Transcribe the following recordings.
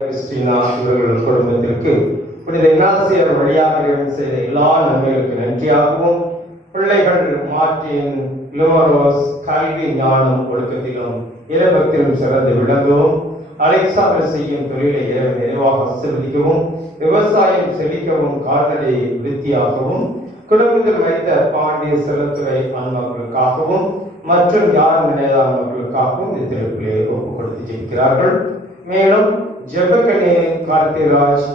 Christina இவர்கள் குடும்பத்திற்கு புனித இக்னாசியர் வழியாக செய்த எல்லா நன்மைகளுக்கு நன்றியாகவும், பிள்ளைகள் மார்ட்டின் லூமரோஸ் கல்வி ஞானம் ஒழுக்கத்திலும் இறைபக்தியிலும் சிறந்து விளங்கவும், அலெக்சாண்டர் செய்யும் தொழிலை நிறைவாக ஆசீர்வதிக்கவும், விவசாயம் செழிக்கவும், கால்நடை விருத்தியாகவும், குடும்பத்தில் வைத்த பாண்டிய செலுத்துறை ஆன்மக்களுக்காகவும் மற்றும் யாரும் நினைவான மக்களுக்காகவும் இந்த திருப்பிலே ஒப்புக் கொடுத்து ஜெபிக்கிறார்கள். மேலும் ஜெபக்கணியின் கார்த்திராஜ்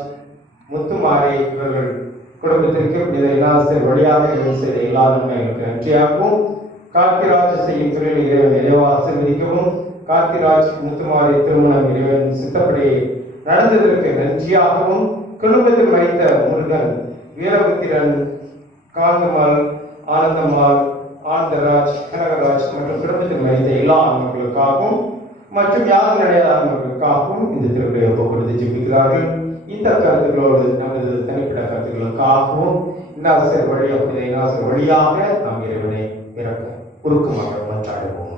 முத்துமாரி இவர்கள் குடும்பத்திற்கு புனித இக்னாசியர் வழியாக செய்த எல்லா நன்மைகளுக்கு நன்றியாகவும், கார்த்திராஜ் செய்யும் தொழிலை இறைவன் நிறைவாக ஆசீர்வதிக்கவும், கார்த்திராஜ் முத்துமாரி திருமணம் இறைவன் சித்தப்படி நடந்ததற்கு நன்றியாகவும், குடும்பத்தில் வைத்த முருகன், வீரபுத்திரன், காந்தம்மாள், ஆனந்தம்மாள், ஆனந்தராஜ், கனகராஜ் மற்றும் குடும்பத்தில் வைத்த எல்லா மக்களுக்காகவும் மற்றும் யாரும் கிடையாத மக்களுக்காகவும் இந்த திருவிழா ஒப்புக் கொடுத்து ஜெபிக்கிறார்கள். இந்த கருத்துக்களோடு நமது தனிப்பட்ட கருத்துக்களுக்காகவும் இக்னாசியர் வழியாக நாம் இறைவனை இறக்க உருக்கமாக மன்றாடுவோம்.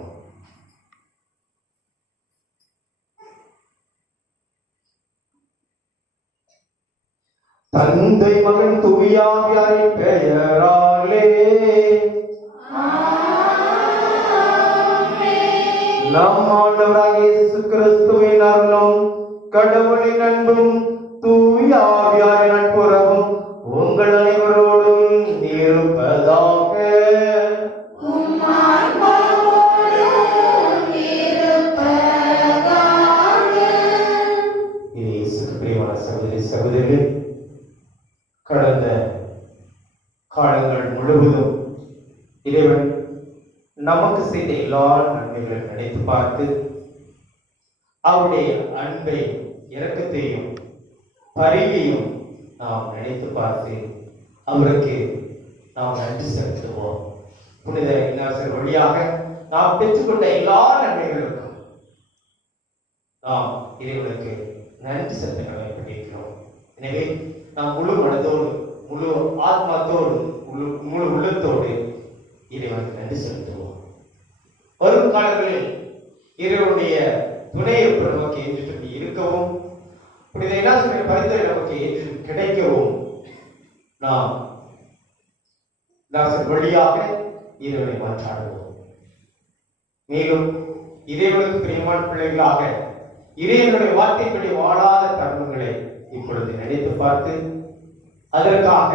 தந்தை மகன் தூயாவியாரின் பெயராலே நம் ஆண்டவராகிய இயேசு கிறிஸ்துவின் அருளும் கடவுளின் அன்பும் தூய ஆவியாரின் நட்புறவும் உங்கள் அனைவரோடும் இருப்பதாக. இயேசுவுக்கு பிரியமான சகோதரி சகோதரிகளே, கடந்த காலங்கள் முழுவதும் இறைவன் நமக்கு செய்த எல்லா நன்மைகளையும் நினைத்து பார்த்து அவருடைய அன்பை, இரக்கத்தையும் பரிவையும் நாம் நினைத்து பார்த்து அவருக்கு நாம் நன்றி செலுத்துவோம். புனித இக்னாசியர் வழியாக நாம் பெற்றுக்கொண்ட எல்லா நன்மைகளுக்கும் நாம் இறைவனுக்கு நன்றி செலுத்த கடமைப்பட்டிருக்கிறோம். எனவே நாம் முழு மனதோடு, முழு ஆத்மாத்தோடு, முழு உள்ளத்தோடு இறைவனுக்கு நன்றி செலுத்துவோம். வரும் காலங்களில் இறைவனுடைய துணை நமக்கு என்று இருக்கவும், புனித இக்னாசியர் பரிந்துரை நமக்கு என்று கிடைக்கவும் நாம் இக்னாசியர் வழியாக இறைவனை மன்றாடுவோம். மேலும் இறைவனுக்கு பிரியமான பிள்ளைகளாக இறைவனுடைய வார்த்தைப்படி வாழாத தருணங்களை இப்பொழுது நினைத்து பார்த்து அதற்காக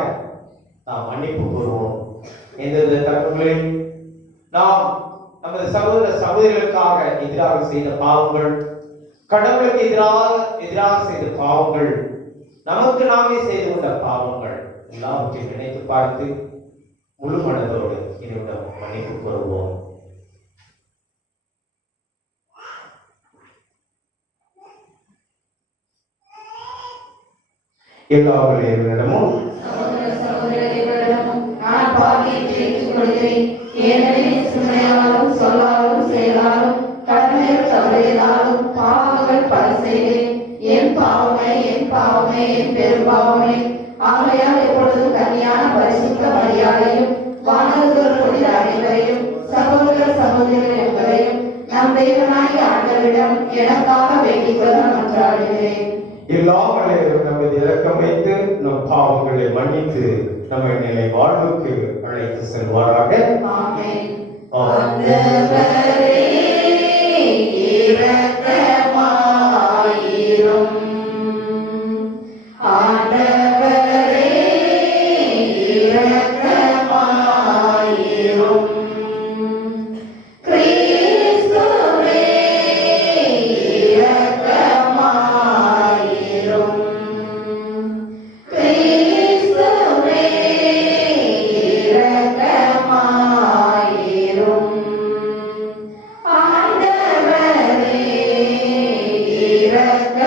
நாம் மன்னிப்பு கூறுவோம். எந்தெந்த தருணங்களில் நாம் நமது சகோதர சகோதரிகளுக்காக எதிராக செய்த பாவங்கள், கடவுளுக்கு எதிராக செய்த பாவங்கள், நமக்கு நாமே செய்து கொண்ட பாவங்கள் எல்லாவற்றையும் நினைத்து பார்த்து முழு மனதோடு இறைவனிடம் மன்னிப்பு கூறுவோம். எல்லாவற்றிடமும் சொல்லாலும் செயலாலும் கடமையில் தவறியதாலும் பாவங்கள் பல செய்தேன். என் பாவமே, என் பாவமே, என் பெரும்பாவமே. ஆகையால் எப்பொழுதும் கன்னியான பரிசுத்த மரியாதையும் வானதூதர் புனித அனைவரையும் சகோதர சகோதரிகள் என்பவரையும் நம் தேவனாகிய ஆண்டவரிடம் எனக்காக வேண்டிக் கொள்ள மன்றாடுகிறேன். எல்லா வழியிலும் நமது இரக்கம் வைத்து நம் பாவங்களை மன்னித்து நம்மை நிலை வாழ்வுக்கு அழைத்து செல்வாராக. ஆமென். ஆண்டவரே இரக்கமாயிரும். ஆண்டவரே இரக்கமாயிரும். கிறிஸ்துவே இரக்கமாயிரும். கிறிஸ்துவே இரக்கமாயிரும். ஆண்டவரே இரக்கமாயிரும்.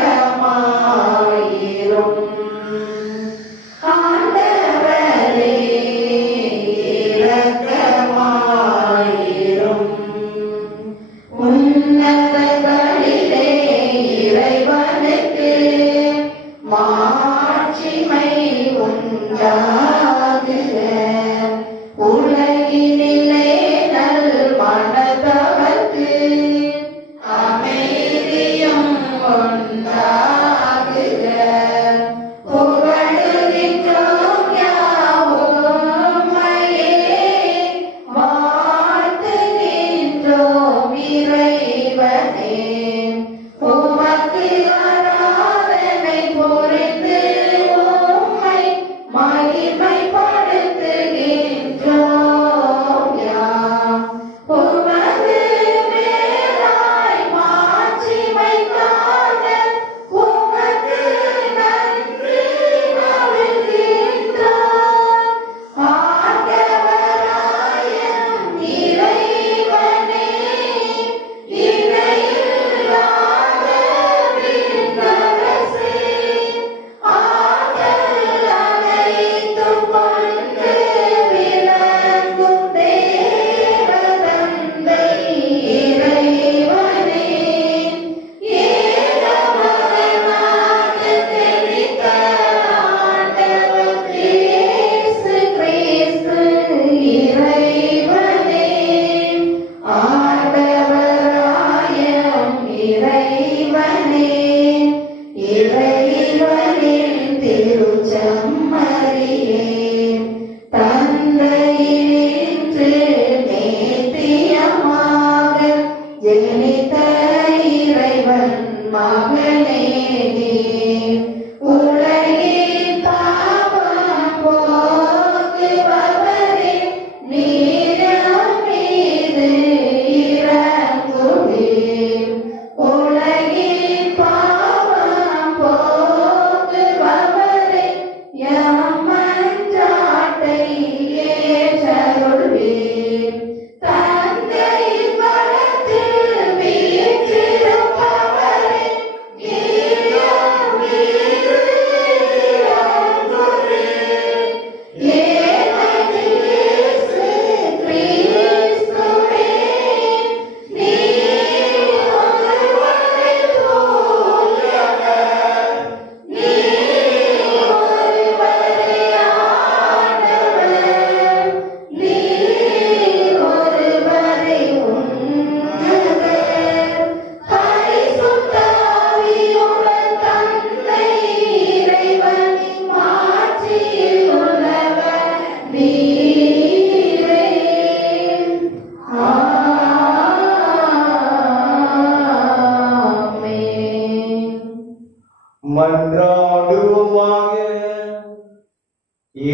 மன்றாடுவோமாக.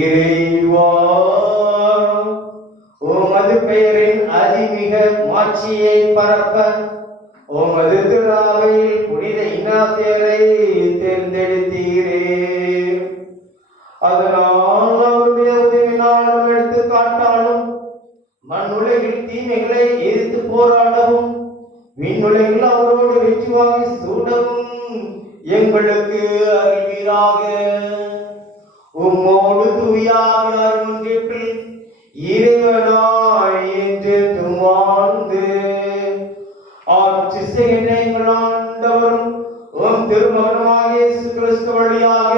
இறைவா, உமது பெயரின் அதிமிக மாட்சியை பரப்ப உமது திருநாவில் புனித இன்னாசியரை தேர்ந்தெடுத்தீரே. அதனால் அவருடைய உதவினாலும் எடுத்துக்காட்டாலும் மண்ணுலகில் தீமைகளை எதிர்த்து போராடவும் விண்ணுலகில் அவரோடு வெற்றி வாங்கி சூடவும் எங்களுக்கு அறிவீராக. உம்மோடு தூயாவியார் ஒன்றிப்பில் இறைவனாய் என்றென்றும் வாழ்ந்து ஆட்சி செய்கின்ற எங்கள் ஆண்டவரும் உம் திருமகனுமாகிய இயேசு கிறிஸ்து வழியாக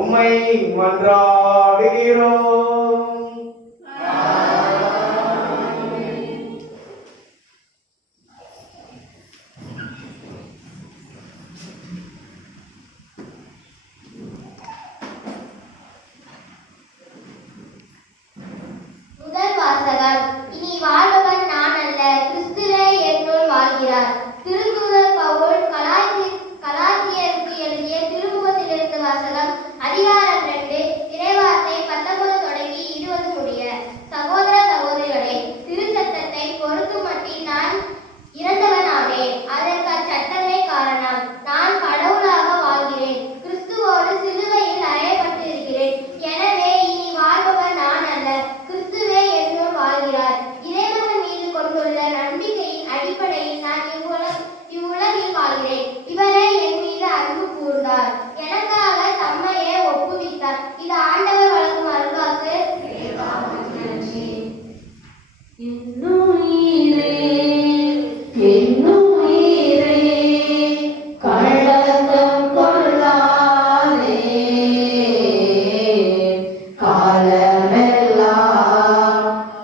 உம்மை மன்றாடுகிறோம். முதல் வாசகம். இனி வாழ்பவன் நான் அல்ல, கிறிஸ்துவே என்னுள் வாழ்கிறார். திருத்தூதர் பவுல் கலாத்தியருக்கு எழுதிய திருமுகத்திலிருந்து வாசகம். அதிகாரம் 2, இறைவார்த்தை 19 தொடங்கி 20 முடிய. சகோதர சகோதரிகளே, திருச்சட்டத்தை பொறுத்து மட்டில் நான் இறந்தவனானேன். அதற்கு அச்சட்டமே காரணம். நான் கடவுளாக வாழ்கிறேன், கிறிஸ்துவோடு சிலுவையில் அறையப்பட்டு இருக்கிறேன். எனவே இனி வாழ்பவன் நான் அல்ல, கிறிஸ்துவே என்னுள் வாழ்கிறார். இறைவன் மீது கொண்டுள்ள நம்பிக்கையின் அடிப்படையில் நான் இவ்வுலகில் வாழ்கிறேன். இவரே என் மீது அன்பு கூர்ந்தார், எனக்காக தம்மையே ஒப்புவித்தார். இது ஆண்டவர் வழங்கும் அருள்வாக்கு. என்னுயிரே, என்னுயிரே, கலக்கம் கொள்ளாதே. காலமெல்லாம்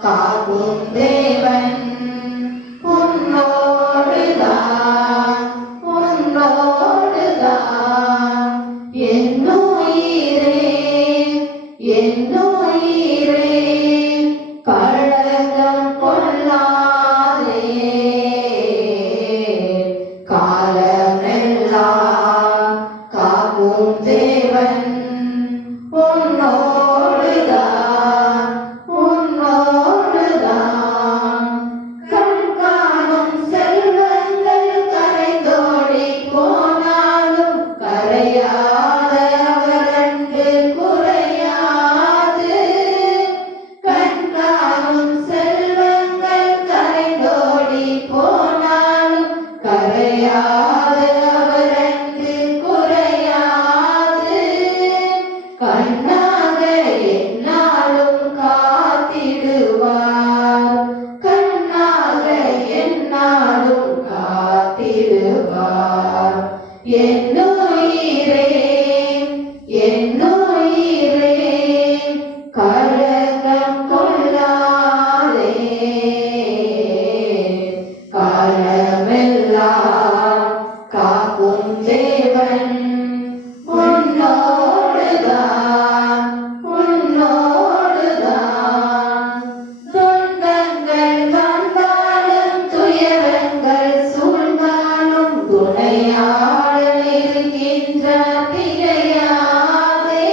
காக்கும் தேவன் உன்னோடுதான், உன்னோடுதான். என்னுயிரே, என்னுயிரே, கலக்கம் கொள்ளாதே. காலமெல்லாம் காக்கும் தேவன் உன்னோடுதான், உன்னோடுதான். கண்காணும் செல்வங்கள் கரைந்தோடி போனாலும் கரையாத அவர் அன்பு குறையாது. கண்காணும் செல்வங்கள் கரைந்தோடி போனாலும் கரையாத அவர் அன்பு குறையாது. கண்ணாக என்னாலும் காத்திடுவார், கண்ணாக என்னாலும் காத்திடுவார். என்னுயிரே, என்னுயிரே, கலக்கம் கொள்ளாதே. காலமெல்லாம் காக்கும் தேவன் உன்னோடுதான், உன்னோடுதான். துன்பங்கள் வந்தாலும் துயரங்கள் சூழ்ந்தாலும் துணையாளன் இருக்கின்றார், திகையாதே.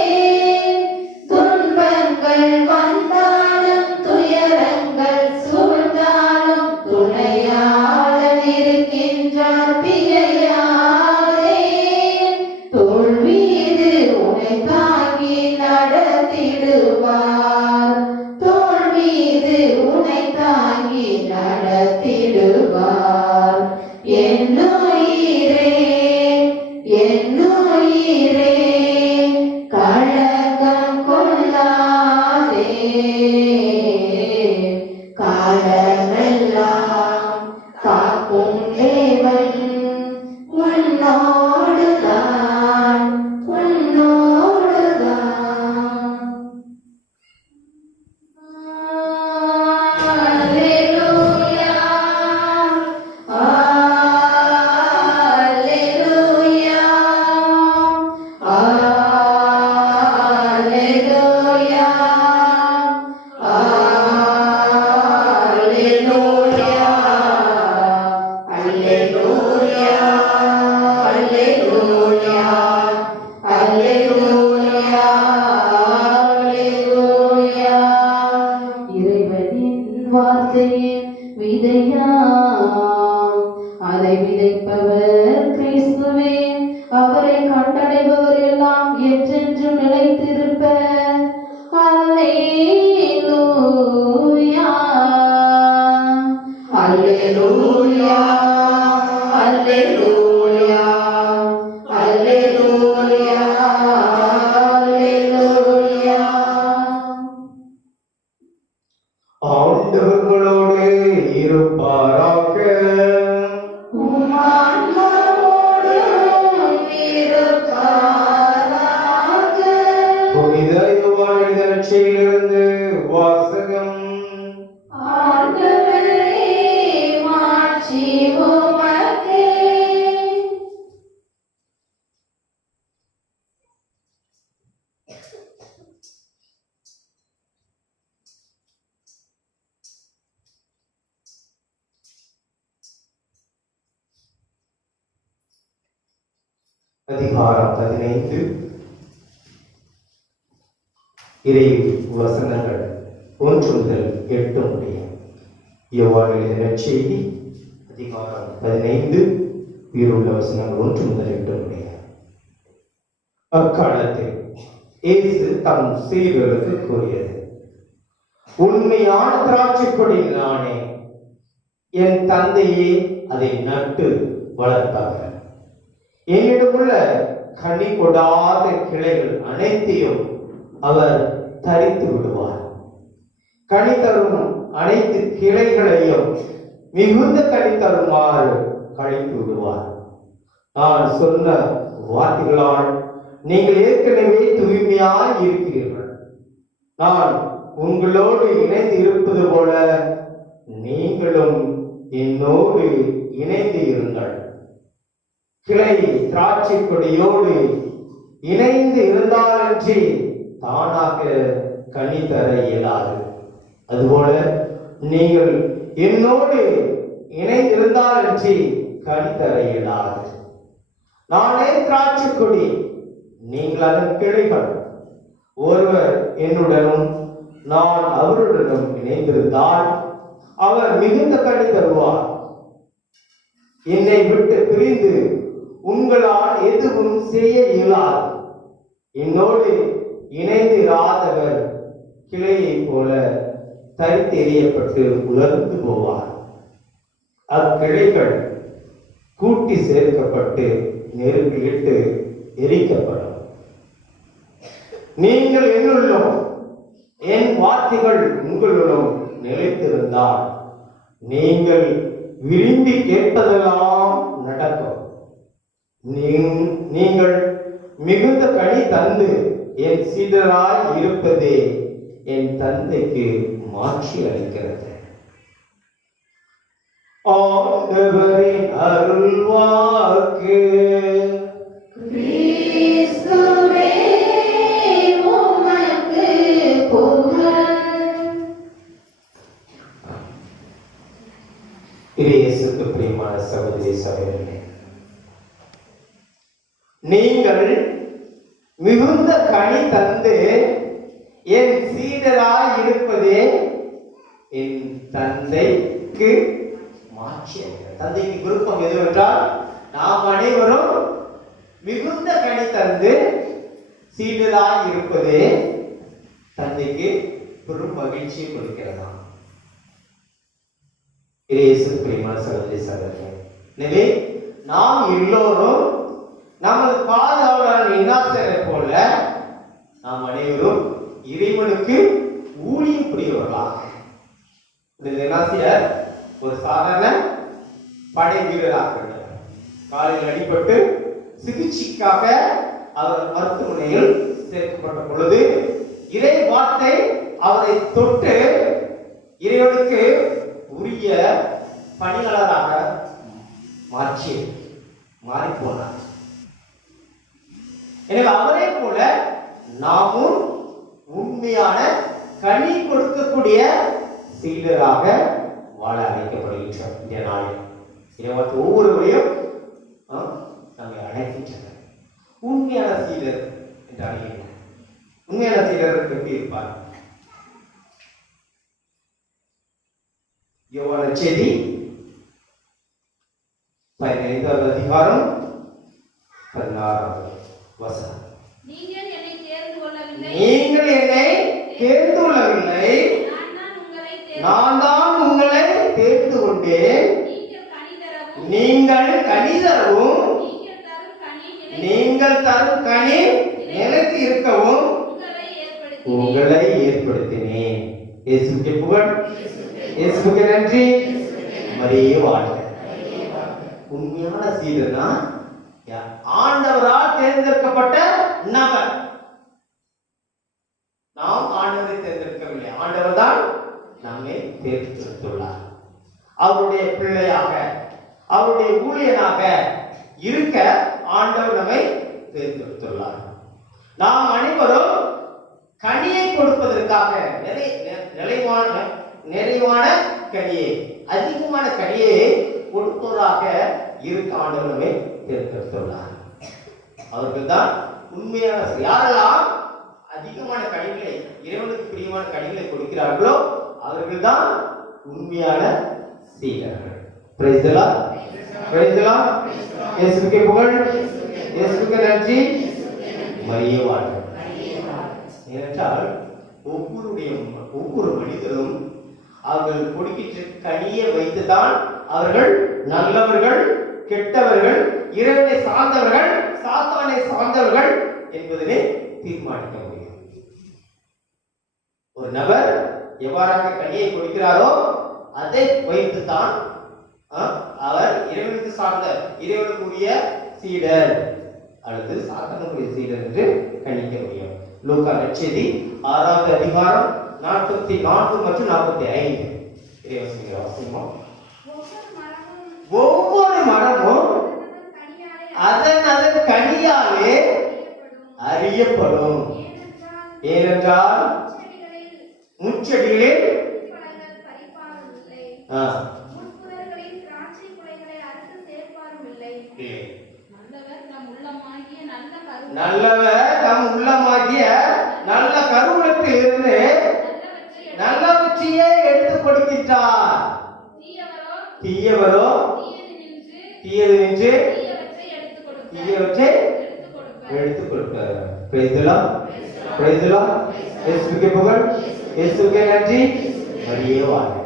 துன்பங்கள் வந்தாலும் துயரங்கள் சூழ்ந்தாலும் துணையாளன் இருக்கின்றார், திகையாதே. தோள் மீது உன்னை தாங்கி நடத்திடுவார், தோள் மீது உன்னை தாங்கி நடத்திடுவார். என்னுயிரே, என்னுயிரே, அல்லேலூயா அல்லேலூயா. ஆண்டவர்களோடு இருப்பாராக. உம் ஆன்மாவோடும் இருப்பாராக. புனித யோவான் எழுதிய நற்செய்தியிலிருந்து வாசகம். ஆண்டவரே மாட்சி உமக்கே. அதிகாரம் 15. இறை வசனங்கள் 1 முதல் 8 முடிய. யோவான் எழுதிய நற்செய்தி அதிகாரம் 15 உயிருள்ள வசனங்கள் 1 முதல் 8 முடிய. அக்காலத்தில் இயேசு தம் சீடர்களுக்கு கூறியது, உண்மையான திராட்சை கொடி நானே, என் தந்தையே அதை நட்டு வளர்த்தார்கள். என்னிடமுள்ள கனி கொடாத கிளைகள் அனைத்தையும் அவர் தரித்து விடுவார். கனி தரும் அனைத்து கிளைகளையும் மிகுந்த கனி தருமாறு கழித்து விடுவார். நான் சொன்ன வார்த்தைகளால் நீங்கள் ஏற்கனவே தூய்மையாய் இருக்கிறீர்கள். நான் உங்களோடு இணைந்து இருப்பது போல நீங்களும் என்னோடு இணைந்து இருங்கள். கிளை திராட்சை கொடியோடு இணைந்து இருந்தாலன்றி தானாக கனி தர இயலாது. அதுபோல நீங்கள் என்னோடு இணைந்திருந்தாலன்றி கனி தர இயலாது. நானே திராட்சை கொடி, நீங்கள் அதன் கிளைகள். ஒருவர் என்னுடனும் நான் அவருடனும் இணைந்திருந்தால் அவர் மிகுந்த கனி தருவார். என்னை விட்டு பிரிந்து உங்களால் எதுவும் செய்ய இயலாது. என்னோடு இணைந்து இராதவர் கிளையை போல தரித்தெறியப்பட்டு உலர்ந்து போவார். அக்கிளைகள் கூட்டி சேர்க்கப்பட்டு நெருப்பிலிட்டு எரிக்கப்படும். நீங்கள் என்னுள்ளும் என் வார்த்தைகள் உங்களுடன் நிலைத்திருந்தால் நீங்கள் விரும்பி கேட்பதெல்லாம் நடக்கும். நீங்கள் மிகுந்த கனி தந்து என் சீடராய் இருப்பதே என் தந்தைக்கு மாட்சி அளிக்கிறது. ஆண்டவரின் அருள்வாக்கு. கிறிஸ்துவே உமக்கு புகழ். இயேசுவுக்கு பிரியமான சகோதரி சகோதரர்களே, நீங்கள் மிகுந்த கனி தந்து என் சீடராய் இருப்பதே என் தந்தைக்கு மாட்சி அளிக்கிறது. தந்தைக்கு விருப்பம் எதுவென்றால் நாம் அனைவரும் மிகுந்த கனி தந்து சீடராய் இருப்பதே தந்தைக்கு பெரும் மகிழ்ச்சியை கொடுக்கிறதா. இயேசுவுக்கு பிரியமான சகோதரி சகோதரர்களே, எனவே நாம் எல்லோரும் நமது பாதுகாவலர் இன்னாசரை போல நாம் அனைவரும் இறைவனுக்கு ஊழியம் புரியவர்களாக. இந்த இன்னாசியர் ஒரு சாதாரண படை வீரராக இருந்தார். காலில் அடிபட்டு சிகிச்சைக்காக அவர் மருத்துவமனையில் சேர்க்கப்பட்ட பொழுது இறை வார்த்தை அவரை தொட்டு இறைவனுக்கு உரிய பணியாளராக மாறி போனார். எனவே அவரை போல நாமும் உண்மையான கனி கொடுக்கக்கூடிய சீடராக வாழ அழைக்கப்படுகின்றோம். இந்த நாளில் இறைவார்த்தை ஒவ்வொருவரையும் நம்மை அழைக்கின்றனர். உண்மையான சீடர் என்றால் என்ன? உண்மையான சீடர் எப்படி இருப்பார்? யோவான் நற்செய்தி 15வது அதிகாரம் 16வது வசனம். நீங்கள் என்னை தேர்ந்து கொள்ளவில்லை, நான் தான் உங்களை தேர்ந்து கொண்டேன். நீங்கள் கனி தரவும், நீங்கள் நீங்கள் தரும் கனி நிலைத்து இருக்கவும் உங்களை ஏற்படுத்தினேன். இயேசுவுக்கு புகழ், இயேசுவுக்கு நன்றி, மரியே வாழ்க. உண்மையான சீடனா ஆண்டவரால் தேர்ந்தெடுக்கப்பட்ட நபர். நாம் ஆண்டவரை தேர்ந்தெடுக்கவில்லை, ஆண்டவர் தான் நம்மை தேர்ந்தெடுத்துள்ளார். அவருடைய பிள்ளையாக, அவருடைய ஊழியனாக இருக்க ஆண்டவர் நம்மை தேர்ந்தெடுத்துள்ளார். நாம் அனைவரும் கனியை கொடுப்பதற்காக நிறைவான கனியை, அதிகமான கனியை கொடுப்பவராக இருக்க ஆண்டவர் நம்மை தேர்ந்தெடுத்துள்ளார். அவர்கள் தான் உண்மையான, யாரெல்லாம் அதிகமான கனிகளை, இறைவனுக்கு பிரியமான கனிகளை கொடுக்கிறார்களோ அவர்கள் தான் உண்மையான சீடர்கள். Praise the Lord, praise the Lord. இயேசுவுக்கு புகழ், இயேசுவுக்கு நன்றி, மரியே வாழ்க. ஏனென்றால் ஒவ்வொரு மனிதரும் அவர்கள் கொடுக்கின்ற கனியை வைத்துதான் அவர்கள் நல்லவர்கள், கெட்டவர்கள், இறைவனை சார்ந்தவர்கள், சாத்தானை சார்ந்தவர்கள் என்பதனை தீர்மானிக்க முடியும். ஒரு நபர் எவ்வாறாக கனியை கொடுக்கிறாரோ அதை வைத்துத்தான் அவர் இறைவனுக்கு சார்ந்த, இறைவனுக்குரிய சீடர் அல்லது சாத்தானுக்குரிய சீடர் என்று கணிக்க முடியும். லூக்கா நற்செய்தி 6வது அதிகாரம் 44 மற்றும் 45 இறைவசனங்களை வாசிப்போம். ஒவ்வொரு மரமும் அதன் கனியாலே அறியப்படும். ஏனென்றால் முச்செடிகளில் நல்லவர் நம் உள்ளமாகிய நல்ல கருவூலத்தில் இருந்து நல்லவற்றையே எடுத்துக் கொடுக்கின்றார். தீயவரோ தீயது நின்று தீயவற்றை எடுத்துக் கொடுப்பார். Praise the Lord, praise the Lord. இயேசுவுக்கு புகழ், இயேசுவுக்கு நன்றி, மரியே வாழ்க.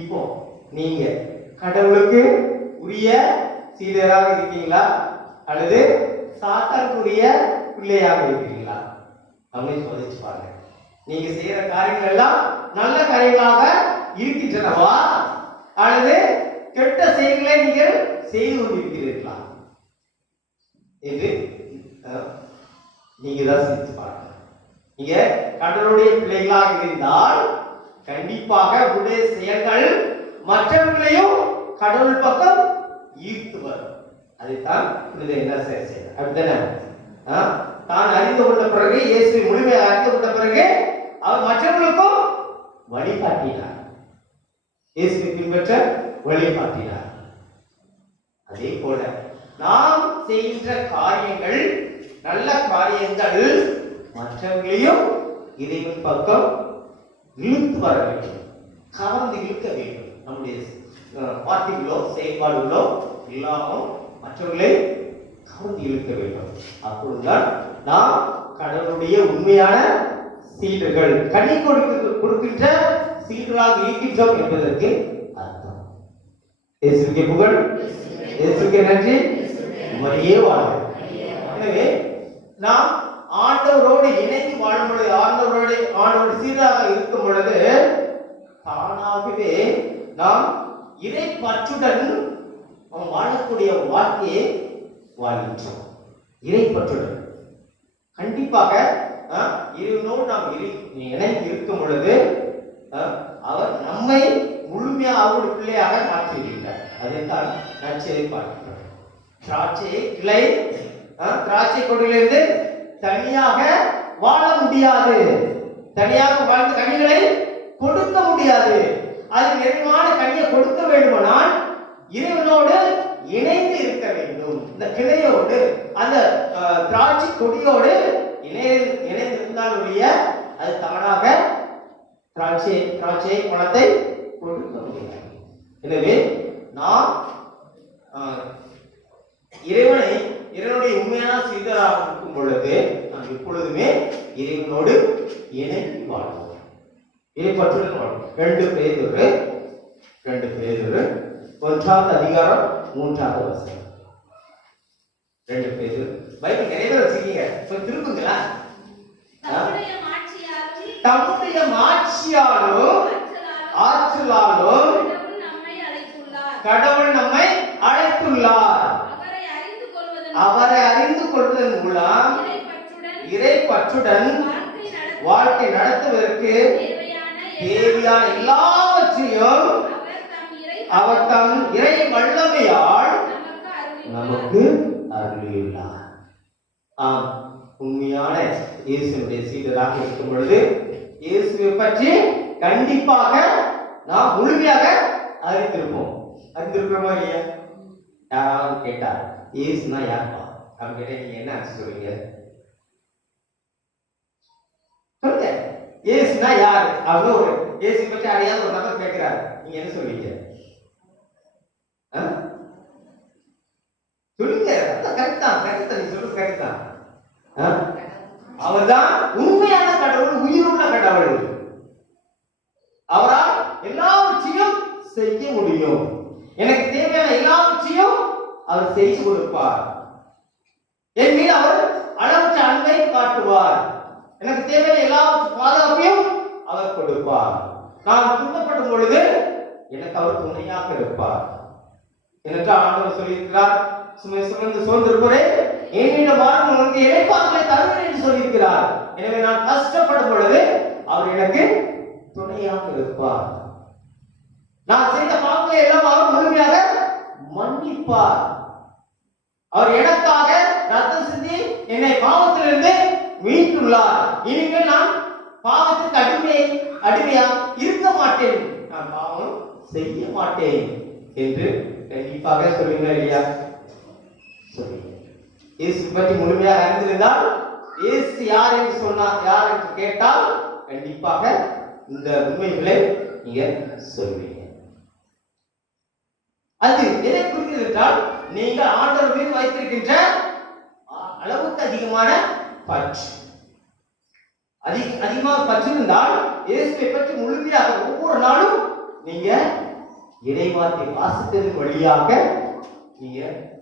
இப்போ நீங்க கடவுளுக்கு உரிய சீடராக இருக்கீங்களா அல்லது சாத்தானுக்குரிய பிள்ளையாக இருக்கிறீங்களா? நம்மை சோதிச்சு பாருங்க. நீங்க செய்யற காரியங்கள் எல்லாம் நல்ல காரியங்களாக இருக்கின்றனவா அல்லது கெட்ட செயல்களை நீங்கள் செய்து கொண்டிருக்கிறீர்களா என்று நீங்க தான் சிந்திச்சு பாருங்க. நீங்க கடவுளுடைய பிள்ளைகளாக இருந்தால் கண்டிப்பாக உங்களுடைய செயல்கள் மற்றவர்களையும் கடவுள் பக்கம் ஈர்த்து வரும். அதைத்தான் என்ன செய்ய அப்படித்தானே? தான் அறிந்து கொண்ட பிறகு, இயேசுவை முழுமையாக அறிந்து கொண்ட பிறகு அவர் மற்றவர்களுக்கும் வழிகாட்டினார், இயேசுவை பின்பற்ற வழிகாட்டினார். அதே போல நாம் செய்கின்ற காரியங்கள், நல்ல காரியங்கள் மற்றவர்களையும் இறைவன் பக்கம் இழுத்து வர வேண்டும், கவர்ந்து இழுக்க வேண்டும். நம்முடைய வார்த்தைகளோ செயல்பாடுகளோ இல்லாமல் மற்றவர்களை கவர்ந்து இழுக்க வேண்டும். அப்பொழுதுதான் நாம் கடவுளுடைய உண்மையான சீடர்கள், கனி கொடுக்கின்ற சீடராக இருக்கின்றோம் என்பதற்கு அர்த்தம். இயேசுவுக்கு புகழ், இயேசுவுக்கு நன்றி, மரியே வாழ்க. எனவே நாம் ஆண்டவரோடு இணைந்து வாழும் பொழுது, ஆண்டவரோடு சீராக இருக்கும் பொழுது தானாகவே நாம் இறை பற்றுடன் வாழக்கூடிய வாழ்க்கையை வாழ்கின்றோம். இறை பற்றுடன் கண்டிப்பாக இறைவனோடு நாம் இணைந்து இருக்கும் பொழுது அவர் நம்மை முழுமையாக அவருடைய பிள்ளையாக மாற்றியிருக்கிறார். அதைத்தான் நற்செய்தி பார்க்கிறோம். திராட்சை கொடியிலிருந்து தனியாக வாழ முடியாது, தனியாக வாழ்ந்த கனிகளை கொடுக்க முடியாது. அது நிறைவான கனியை கொடுக்க வேண்டுமானால் இறைவனோடு இணைந்து இருக்க வேண்டும். இந்த கிளையோடு, அந்த திராட்சை கொடியோடு இணைந்திருந்தால் ஒழிய அது தானாக திராட்சை பழத்தை கொடுக்க முடியாது. எனவே நாம் இறைவனுடைய உண்மையான சீடராக இருக்கும் பொழுது நாம் எப்பொழுதுமே இறைவனோடு இணைந்து வாழ்வோம், இறைப்பற்றுடன் வாழ்வோம். 2 பேதுரு 1வது அதிகாரம் 3வது வசனம். 2 பேதுரு பைபிள் நிறைய பேர் வச்சிருக்கீங்க. திருப்புங்களா? தம்முடைய மாட்சியாலும் தம்முடைய மாட்சியாலும் ஆற்றலாலும் கடவுள் நம்மை அழைத்துள்ளார். அவரை அறிந்து கொள்வதன் மூலம் இறைப்பற்றுடன் வாழ்க்கை நடத்துவதற்கு தேவையான எல்லாவற்றையும் அவர் தம் இறை வல்லமையால் நமக்கு அருளியுள்ளார். ஆம், உண்மையான இயேசுவினுடைய சீடராக இருக்கும் பொழுது இயேசுவை பற்றி கண்டிப்பாக நாம் முழுமையாக அறிந்திருப்போம். அறிந்திருக்கிறோமா இல்லையா? யாராவது கேட்டார் இயேசுனா யாருப்பா அப்படின்னு கேட்டா நீங்க என்ன ஆன்சர் சொல்றீங்க? சொல்லுங்க, இயேசுனா யாரு? அவங்க ஒரு இயேசு பற்றி அறியாத ஒரு நபர் கேட்கிறாரு, நீங்க என்ன சொல்றீங்க? சொல்லுங்க. கரெக்ட் தான், நீங்க சொல்றது கரெக்ட் தான். அவர்தான் உண்மையான கடவுள், உயிருள்ள கடவுள். அவரால் எல்லாவற்றையும் செய்ய முடியும். எனக்கு தேவையான எல்லாவற்றையும் அவர் செய்து கொடுப்பார். என் மீது அவர் அளவற்ற அன்பை காட்டுவார். எனக்கு தேவையான எல்லா பாதுகாப்பையும் அவர் கொடுப்பார். நான் துன்பப்படும் பொழுது எனக்கு அவர் துணையாக இருப்பார். எனக்கு ஆண்டவர் சொல்லியிருக்கிறார், சுமை சுமந்து சோர்ந்திருப்பவரே என்னிடம் வாருங்கள், உங்களுக்கு இளைப்பாறுதலை தருவேன் என்று சொல்லியிருக்கிறார். எனவே நான் கஷ்டப்படும் பொழுது அவர் எனக்கு துணையாக இருப்பார். நான் செய்த பாவங்களை எல்லாம் அவர் முழுமையாக மன்னிப்பார். அவர் எனக்காக ரத்தம் சிந்தி என்னை பாவத்திலிருந்து மீட்டுள்ளார். இனிமேல் நான் பாவத்துக்கு அடிமையா இருக்க மாட்டேன், நான் பாவம் செய்ய மாட்டேன் என்று கண்டிப்பாக சொல்லுங்க இல்லையா? சொல்லுங்க. இயேசு பற்றி முழுமையாக அறிந்திருந்தால், இயேசு யார் என்று சொன்னார், யார் என்று கேட்டால் கண்டிப்பாக இந்த உண்மைகளை நீங்க சொல்வீங்க. அது எதை குறிக்கிறது என்றால், நீங்கள் ஆண்டவர் மீது வைத்திருக்கின்ற அளவுக்கு அதிகமான பற்று. அதிகமாக பற்று இருந்தால் இயேசுவை பற்றி முழுமையாக ஒவ்வொரு நாளும் நீங்க இறைவார்த்தை வாசித்ததன் வழியாக நீங்க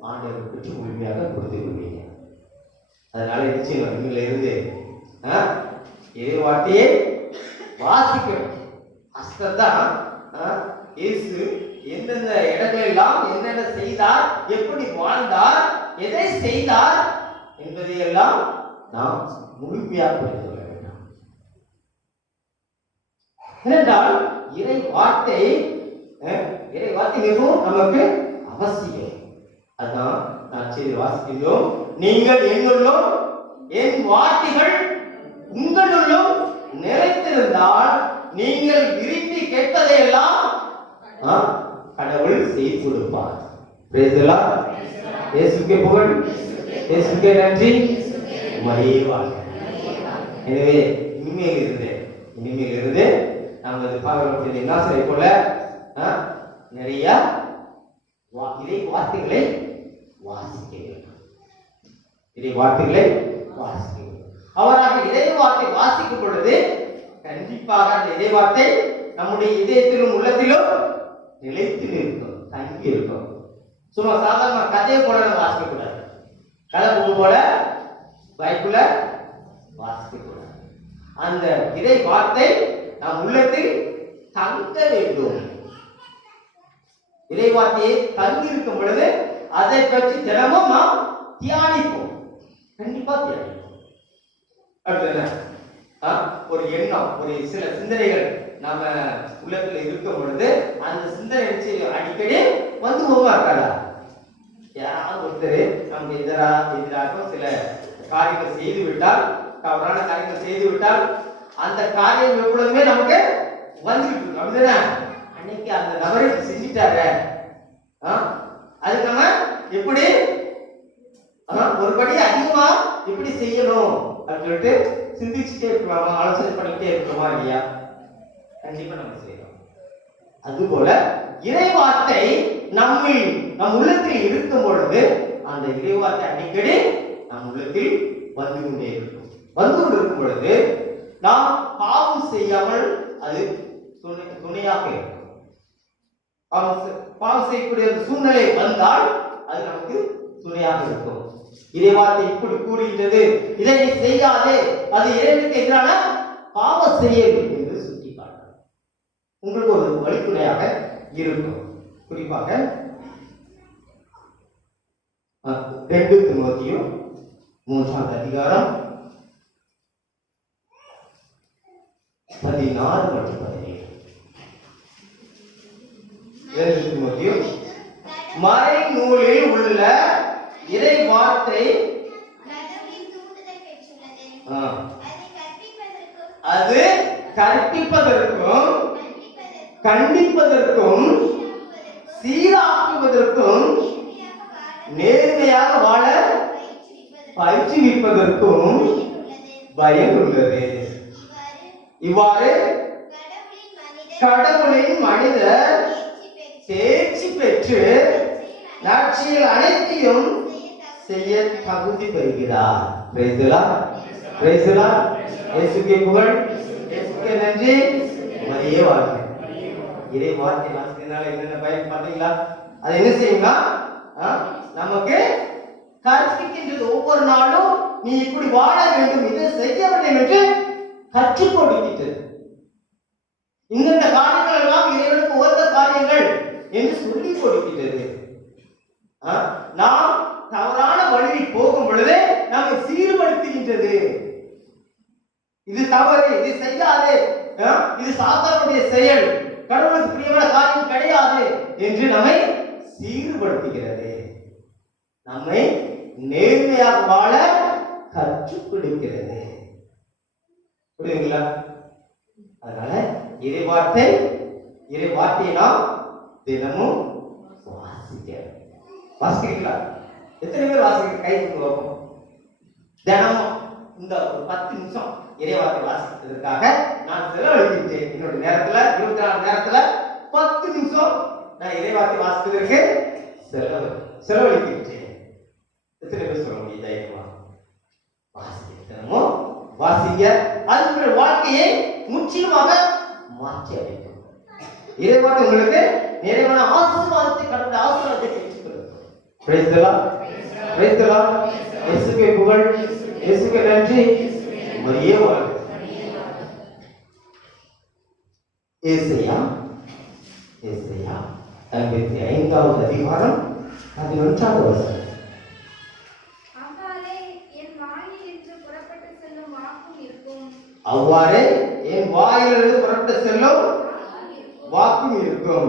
ஆண்டவரை பற்றி முழுமையாக புரிந்து கொள்வீங்க. அதனால நிச்சயம் இருந்து இறைவார்த்தையை வாசிக்கணும். அஸ்தான் இயேசு எந்தெந்த இடங்களெல்லாம் என்னென்ன செய்தார், எப்படி வாழ்ந்தார், எதை செய்தார் என்பதையெல்லாம் நாம் முழுமையாக புரிந்து கொள்ள வேண்டும். ஏனென்றால் இறை வார்த்தை மிகவும் நமக்கு அவசியம். அதான் நான் செய்தி வாசிக்கின்றோம், நீங்கள் என்னுள்ளும் என் வார்த்தைகள் உங்களுள்ளும் நிறைந்திருந்தால் நீங்கள் விரும்பி கேட்பதையெல்லாம் கடவுள் செய்து கொடுப்பார். Praise the Lord. இயேசுவுக்கே புகழ், இயேசுவுக்கே நன்றி, மரியே வாழ்க. எனவே இனிமேல் இருந்து நமது பாவலோகத்தின் நாசரை போல நிறைய இறை வார்த்தைகளை வாசிக்க வேண்டும். இறை வார்த்தைகளை வாசிக்க வேண்டும். அவராக இறை வார்த்தை வாசிக்கும் பொழுது கண்டிப்பாக அந்த இறை வார்த்தை நம்முடைய இதயத்திலும் உள்ளத்திலும் நிலைத்து இருக்கும், தங்கி இருக்கும். சும்மா சாதாரண கதையை போல நம்ம வாசிக்க கூடாது. கதை புக்கு போல பைபிள வாசிக்க கூடாது. அந்த இறை வார்த்தை நம் உள்ளத்தில் தங்க வேண்டும். இறை வார்த்தையை தங்கி இருக்கும் பொழுது அதை பற்றி தினமும் நாம் தியானிப்போம். கண்டிப்பா தியானிப்போம். ஒரு எண்ணம், ஒரு சில சிந்தனைகள் நம்ம உள்ளத்துல இருக்கும் பொழுது அந்த சிந்தனை அடிக்கடி வந்து போக இருக்காதா? யாராவது ஒருத்தர் நமக்கு எதிராக சில காரியங்கள் செய்து விட்டால், தவறான காரியங்கள் செய்து விட்டால் அந்த காரியம் எப்பொழுதுமே நமக்கு வந்துட்டு இருக்கும். அப்படிதானே? அன்னைக்கு அந்த நபரை செஞ்சிட்டாரு, அதுக்கு நம்ம எப்படி ஒருபடி அதிகமா எப்படி செய்யணும் அப்படின்னு சொல்லிட்டு சிந்திச்சுட்டே இருக்கலாமா, ஆலோசனை பண்ணிக்கிட்டே இருக்கலாமா இல்லையா? கண்டிப்பா நம்ம செய்யணும். அதுபோல இறை வார்த்தை நம் உள்ளத்தில் இருக்கும் பொழுது அந்த இறை வார்த்தை அடிக்கடி நம் உள்ளத்தில் வந்து கொண்டே இருக்கும். வந்து கொண்டிருக்கும் பொழுது நாம் பாவம் செய்யாமல் அது துணையாக இருக்கும். பாவம் செய்யக்கூடிய சூழ்நிலை வந்தால் அது நமக்கு துணையாக இருக்கும். இறைவார்த்தை இப்படி கூறுகின்றது, இதை நீ செய்யாதே, அது இறைவனுக்கு எதிரான பாவ செயல் என்று சுட்டி காட்டும். உங்களுக்கு ஒரு வழித்துணையாக இருக்கும். குறிப்பாக 2 தீமோத்தேயு 3ஆம் அதிகாரம் 16 மற்றும் 17. 2 தீமோத்தேயு மறை நூலில் உள்ள இறை வார்த்தை அது கற்பிப்பதற்கும் கண்டிப்பதற்கும் சீராக்குவதற்கும் நேர்மையாக வாழ பயிற்றுவிப்பதற்கும் பயனுள்ளது. இவ்வாறு கடவுளின் மனிதர் தேர்ச்சி பெற்று நற்செயல் அனைத்தையும் செய்ய தகுதி பெறுகிறார். Praise the Lord, praise the Lord. இயேசுவுக்கே புகழ், இயேசுவுக்கே நன்றி. மரியே வாழ்க. இறை வார்த்தை வாசிக்கிறதுனால என்னென்ன பயன் பார்த்தீங்களா? அது என்ன செய்யுங்க, நமக்கு கற்பிக்கின்றது. ஒவ்வொரு நாளும் நீ இப்படி வாழ வேண்டும், இதை செய்ய வேண்டும் என்று கற்றுக் கொடுக்கின்றது. இந்த காரியங்கள் எல்லாம் இறைவனுக்கு உகந்த காரியங்கள் என்று சொல்லி கொடுக்கின்றது. நாம் தவறான வழியில் போகும் பொழுது நம்மை சீர்படுத்துகின்றது. இது தவறு, இது செய்யாது, இது சாத்தானுடைய செயல், கடவுளுக்கு பிரியமான காரியம் கிடையாது என்று நம்மை சீர்படுத்துகிறது. நம்மை நேர்மையாக வாழ கற்றுக் கொடுக்கிறது. புரியுதுங்களா? அதனால இறை வார்த்தையை நாம் தினமும் வாசிக்கிறீங்களா? எத்தனை பேர் வாசிக்கிற? கை தூக்குவோம். தினமும் இந்த 10 நிமிஷம் இறைவார்த்தை வாசிக்கிறதுக்காக நான் செலவழிக்கின்றேன். என்னோட நேரத்துல 24 நேரத்துல 10 நிமிஷம் நான் இறைவார்த்தை வாசிக்கிறதுக்கு செலவழிக்கின்றேன். எத்தனை பேர் சொல்ல முடியும்? தைரியமா வாசிக்கணும், வாசிங்க. அது உங்கள் வாழ்க்கையை முற்றிலுமாக மாற்றி அமைக்கும். இறைவார்த்தை உங்களுக்கு நிறைவான ஆசீர்வாதத்தை, கடந்த ஆசீர்வாதத்தை பெற்றுக் கொடுக்கும். Praise the Lord, praise the Lord. இயேசுவுக்கே புகழ், இயேசுவுக்கே நன்றி. மரியே வாழ்க. ஏசாயா 55வது அதிகாரம் 11வது வசனம். அவ்வாறே என் வாயிலிருந்து புறப்பட்டு செல்லும் வாக்கும் இருக்கும். அவ்வாறே என் வாயிலிருந்து புறப்பட்டு செல்லும் வாக்கும் இருக்கும்.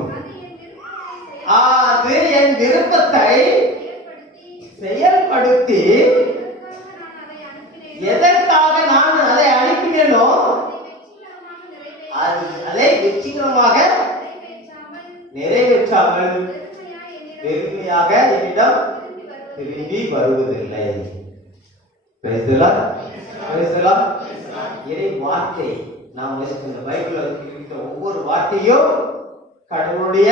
அது என் விருப்பத்தை செயல்படுத்தி எதற்காக நான் அதை அனுப்பினேனோ அதை வெற்றிகரமாக நிறைவேற்றாமல் வெறுமையாக என்னிடம் திரும்பி வருவதில்லை. இறை வார்த்தை நாம் இந்த பைபிள்ல இருக்கிற ஒவ்வொரு வார்த்தையும் கடவுளுடைய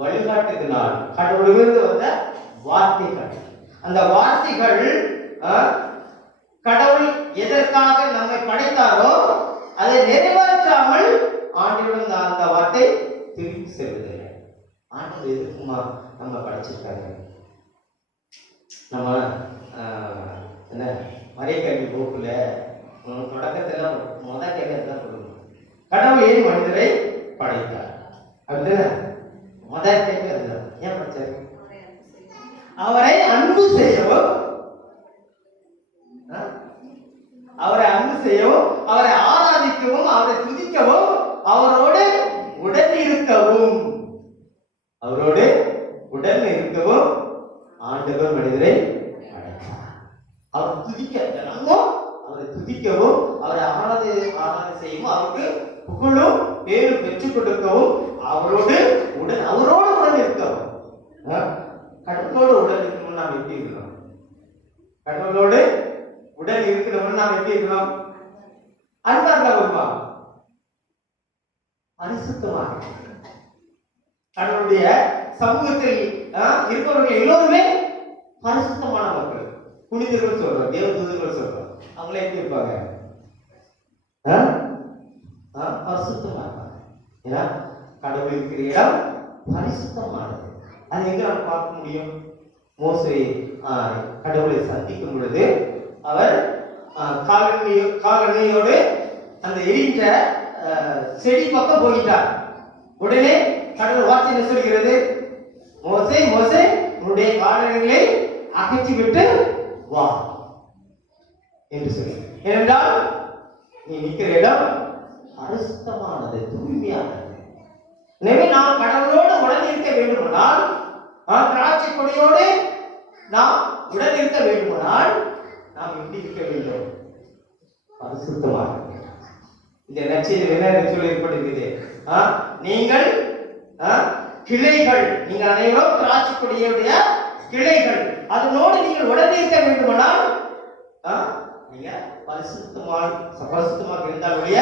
வழிகாட்டுதனால் கடவுளிலிருந்து வந்த வார்த்தைகள். அந்த வார்த்தைகள் கடவுள் எதற்காக நம்மை படைத்தாரோ அதை நிறைவேற்றாமல் ஆண்டவரிடம் அந்த வார்த்தை திரும்பி செல்வதில்லை. ஆண்டவர் எதுக்குமா நம்ம படைச்சிருக்காங்க? நம்ம என்ன மறைக்கல்வி போக்குல தொடக்கத்துல முதல் கேள்வி தான் சொல்லணும், கடவுள் ஏன் மனிதரை படைத்தார் அப்படின்னு முதல் கேள்வி அதுதான். ஏன் படைச்சாரு? அவரை அன்பு செய்யவும், அவரை அன்பு செய்யவும், அவரை ஆராதிக்கவும், அவரை துதிக்கவும், அவரோடு உடன் இருக்கவும், அவரோடு உடன் இருக்கவும் ஆண்டவர் மனிதரை படைத்தார். அவர் துதிக்க தினமும் அவரை துதிக்கவும், அவரை ஆராதனை செய்யவும், அவருக்கு புகழும் பேரும் பெற்றுக் கொடுக்கவும், அவரோடு உடன் இருக்கவும். கடவுளோடு உடன் இருக்கணும். நாம் எப்படி இருக்கணும்? கடவுளோடு உடன் இருக்கிறவன் நாம் எப்படி இருக்கணும்? அன்பா இருக்கா? பரிசுத்தமாக. கடவுளுடைய சமூகத்தில் இருப்பவர்கள் எல்லோருமே பரிசுத்தமான மக்கள், புனிதர்கள் சொல்றோம், தேவதூதர்கள் சொல்றோம். அவங்களே எப்படி இருப்பாங்க? பரிசுத்தமா இருப்பாங்க. ஏன்னா கடவுள் இருக்கிற இடம் பரிசுத்தமானது. அது எங்க நம்ம பார்க்க முடியும்? மோசே கடவுளை சந்திக்கும் பொழுது அவர் காலணியோடு அந்த எரிந்த செடி பக்கம் போயிட்டார். உடனே கடவுள் வார்த்தை என்ன சொல்கிறது? மோசே மோசே, உன்னுடைய காலணிகளை அகற்றிவிட்டு வா என்று சொல்லி. ஏனென்றால் நீ நிற்கிற இடம் பரிசுத்தமானது, தூய்மையானது. எனவே நாம் கடவுளோடு உடன் இருக்க வேண்டுமானால், திராட்சை கொடியோடு நாம் உடன் இருக்க வேண்டுமானால் நாம் எப்படி இருக்க வேண்டும்? பரிசுத்தமாக. இந்த நற்செய்தியில் என்ன சொல்லப்பட்டிருக்கிறது? நீங்கள் கிளைகள், நீங்கள் அனைவரும் திராட்சை கொடியுடைய கிளைகள், அதனோடு நீங்கள் உடன் இருக்க வேண்டுமானால் நீங்க பரிசுத்தமாக இருந்தாலுடைய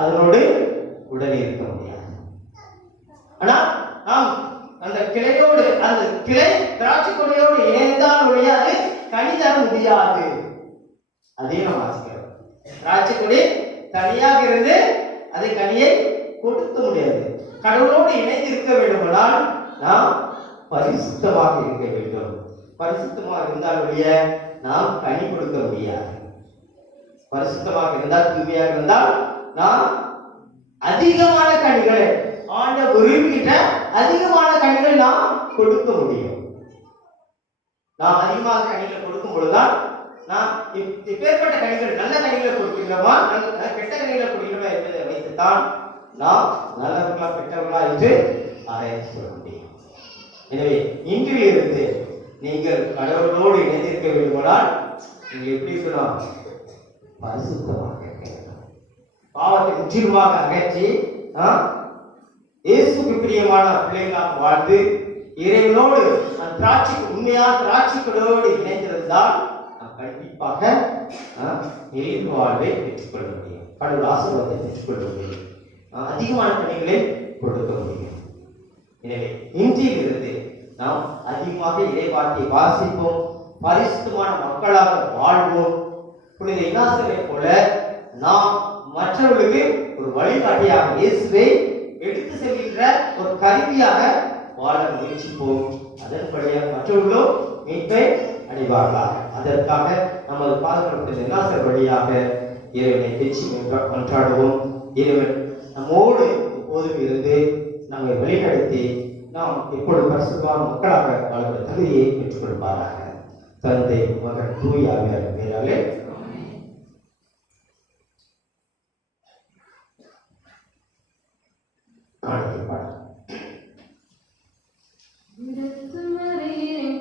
அதனோடு உடனே இருக்க முடியாது. ஆனா நாம் அந்த கிளையோடு, அந்த கிளை திராட்சை கொடியோடு இணைந்தாலுடைய அது கனி தர முடியாது. அதே நாம் வாசிக்கிறோம். திராட்சை கொடி தனியாக இருந்து அதை கனியை கொடுக்க முடியாது. கடவுளோடு இணைந்து இருக்க வேண்டுமானால் நாம் பரிசுத்தமாக இருக்க வேண்டும். பரிசுத்தமாக இருந்தாலுடைய நாம் கனி கொடுக்க முடியாது. பரிசுத்தமாக இருந்தால், தூய்மையாக இருந்தால் நாம் அதிகமான கனிகளை, ஆண்டவர் விரும்புகின்ற அதிகமான கனிகளை நாம் கொடுக்க முடியும். நாம் அதிகமாக கனிகளை கொடுக்கும் பொழுதுதான் நாம் இப்பேற்பட்ட கனிகள், நல்ல கனிகளை கொடுக்கிறோமா, கெட்ட கனிகளை கொடுக்கிறோமா என்பதை வைத்துத்தான் நாம் நல்லவர்களா கெட்டவர்களா என்று ஆராய்ச்சி சொல்ல முடியும். எனவே இன்றிலிருந்து நீங்கள் கடவுளோடு இணைந்திருக்க வேண்டுமானால் நீங்கள் எப்படி சொல்லலாம்? பரிசுத்தமாக இருக்க வேண்டும். பாவத்தை முற்றிலுமாக அகற்றி இயேசுக்கு பிரியமான பிள்ளைகளாக வாழ்ந்து இறைவனோடு அந்த திராட்சைக்கு, உண்மையான திராட்சைகளோடு இணைந்திருந்தால் நாம் கண்டிப்பாக இறைவன் வாழ்வை பெற்றுக்கொள்ள முடியும். கடவுள் ஆசீர்வாதத்தை பெற்றுக்கொள்ள முடியும். அதிகமான பணிகளை கொடுக்க முடியும். எனவே இன்றிலிருந்து நாம் அதிகமாக இறைவார்த்தையை வாசிப்போம், பரிசுத்தமான மக்களாக வாழ்வோம். புனித இன்னாசியரை போல நாம் மற்றவர்களுக்கு ஒரு வழிகாட்டியாக, இயேசுவை எடுத்து செல்கின்ற ஒரு கருவியாக வாழ முயற்சிப்போம். அதன்படியாக மற்றவர்களும் மீட்பை அடைவார்களாக. அதற்காக நமது பாதுகாப்பு இன்னாசியர் வழியாக இறைவனை தேற்றி மன்றாடுவோம். இறைவன் நம்மோடு எப்போதும் இருந்து நம்மை வழிநடத்தி நாம் எப்பொழுது பரிசுத்தமான மக்களாக வாழ்கிற தகுதியை பெற்றுக் கொள்வாராக. தந்தை, மகன், தூய ஆவியார் பெயராலே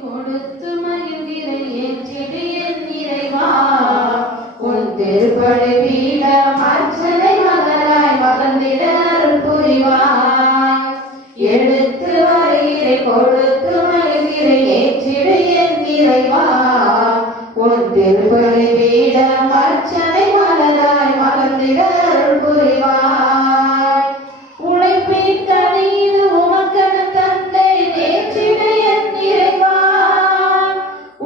கொடுத்து மகிழ்கிற என் செடியின் இறைவா, உன் திருப்படை பீடம் அர்ச்சனை மகனாய் மகந்திட அருள் புரிவாய். எடுத்து வருகிற கொடுத்து மகிழ்கிற என் செடியின் இறைவா, உன் திருப்படை பீடம் அர்ச்சனை மகனாய் மகந்திட அருள் புரிவாய். உழைப்பின் கனிது உமக்கென தந்தை நேற்றிட என் இறைவா,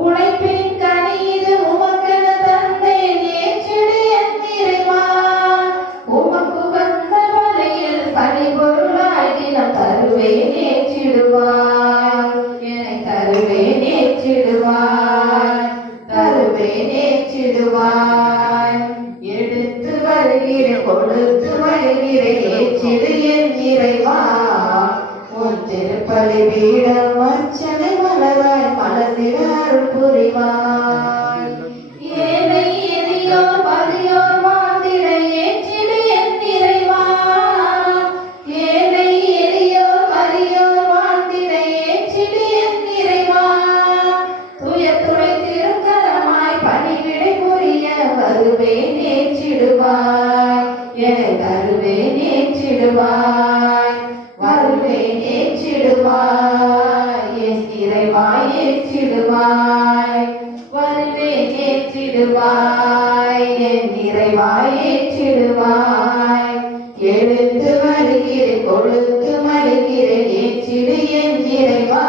உழைப்பின் கனிது உமக்கென தந்தை நேற்றிட என் இறைவா. உமக்கு வந்த வலையில் பணிபொருளாய் தினம் தருவே நேற்றிடுவாய், என்னை தருவே நேற்றிடுவாய், தருவே நேற்றிடுவாய். எடுத்து வருகிற கொடுத்து வருகிற ஏற்றிடு என் இறைவா, உன் திருப்பலி பீடம் அர்ச்சனை மலராய் மலர்ந்திட அருள் புரிவாய். ஏழை எளியோர் வலியோர் வாழ்ந்திட ஏற்றிடு என் இறைவா, ஏழை எளியோர் வலியோர் வாழ்ந்திட ஏற்றிடு என் இறைவா. துயத்துறை திருக்கரமாய் பணிவிடை புரிய வருவே நேற்றிடுவாய், என்னை தருவே நேற்றிடுவாய், வருவே நேற்றிடுவாய், என் இறைவா ஏற்றிடுவாய், வருவே நேற்றிடுவாய், என் இறைவா ஏற்றிடுவாய். எடுத்து வருகிற கொடுத்து மழுகிற ஏற்றிடு என் இறைவா,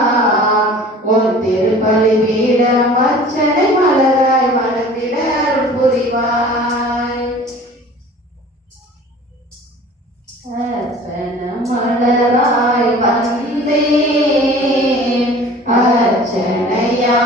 உன் திருப்பலி பீடம் அர்ச்சனை மலராய் மலர்ந்திட அருள் புரிவாய். அர்ச்சன மலராய் வந்தேன், அர்ச்சனையா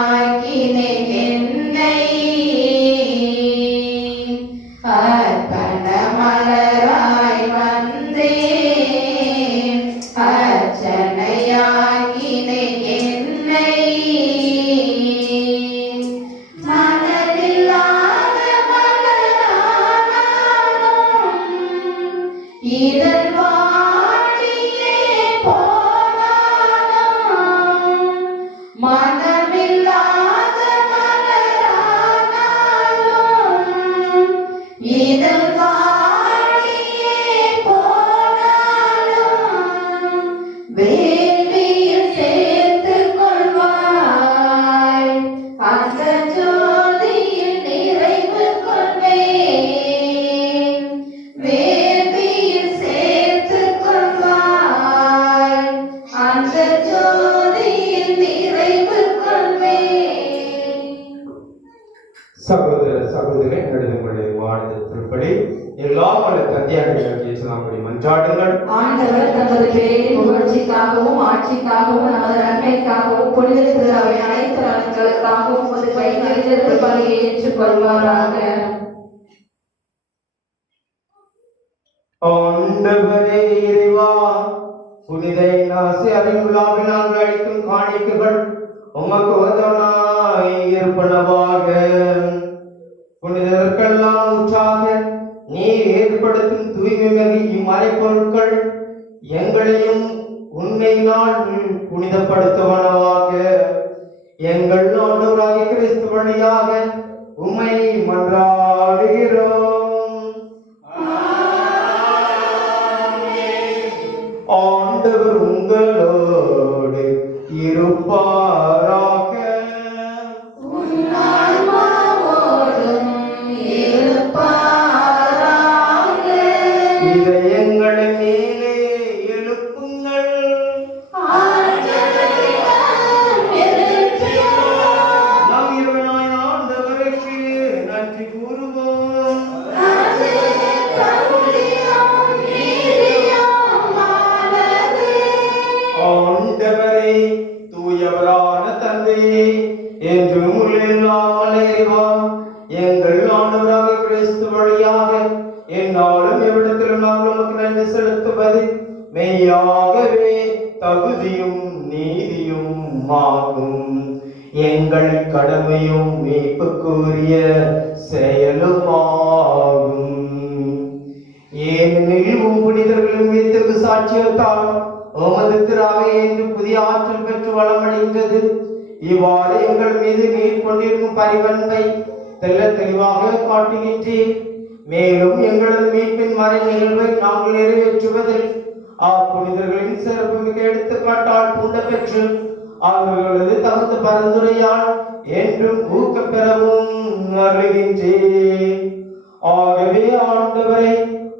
சகோதர சகோதரி உங்களுடைய வாழ்த்துப்படி எல்லாம் வல்ல தந்தையாக அப்படி மன்றாடுங்கள். ஆண்டவர் தமது பேரின் புகழ்ச்சிக்காகவும் ஆட்சிக்காகவும் நமது நன்மைக்காகவும் புனித திரு அவை அனைத்து நலன்களுக்காகவும் உமது கைகளிலிருந்து பலியை ஏற்றுக்கொள்வாராக. ஆண்டவரே இறைவா, புனித இன்னாசி அறிவுலாவில் நாங்கள் அளிக்கும் காணிக்கைகள் உமக்கு உதவனாய் இருப்பனவாக. புனிதர்களெல்லாம் உற்சாக நீர் ஏற்படுத்தும் தூய்மை மிகு இம்மறைப்பொருட்கள் எங்களையும் உண்மையினால் புனிதப்படுத்துவனவாக. எங்கள் ஆண்டவராகிய கிறிஸ்து வழியாக உம்மை மன்றாடுகிறோம். ஆண்டவர் உங்களோடு இருப்பாராக. இதயங்களை மேலே எழுப்புங்கள். நம் இறைவனாய் ஆண்டவருக்கு நன்றி கூறுவோம். ஆண்டவரே, தூயவரான தந்தையே, என்றும் இல்லாமல் இறைவா, எங்கள் ஆண்டவராகிய கிறிஸ்து வழியாக என்னாலும் எவ்விடத்திலும் நாங்கள் உமக்கு நன்றி செலுத்துவது மெய்யாகவே தகுதியும் நீதியும் ஆகும். எங்கள் கடமையும் மீட்புக்குரிய செயலுமாகும். ஏனெனில் புனிதர்களும் மீது சாட்சியத்தால் உமது திராவை என்று புதிய ஆற்றல் பெற்று வளமடைந்தது. இவ்வாறு எங்கள் மீது நீர் கொண்டிருக்கும் பரிவன்பை தெல்ல தெளிவாக காட்டுகின்றேன். மேலும் எங்களது மீட்பின் மறை நிகழ்வை நாங்கள் நிறைவேற்றுவதில் புனிதர்களின் சிறப்பு மிக எடுத்துக்காட்டால் தூண்ட பெற்று அவர்களது தகுந்த பரிந்துரையால் என்றும் ஊக்கம் பெறவும் அருகின்றேன். ஆகவே ஆண்டவரை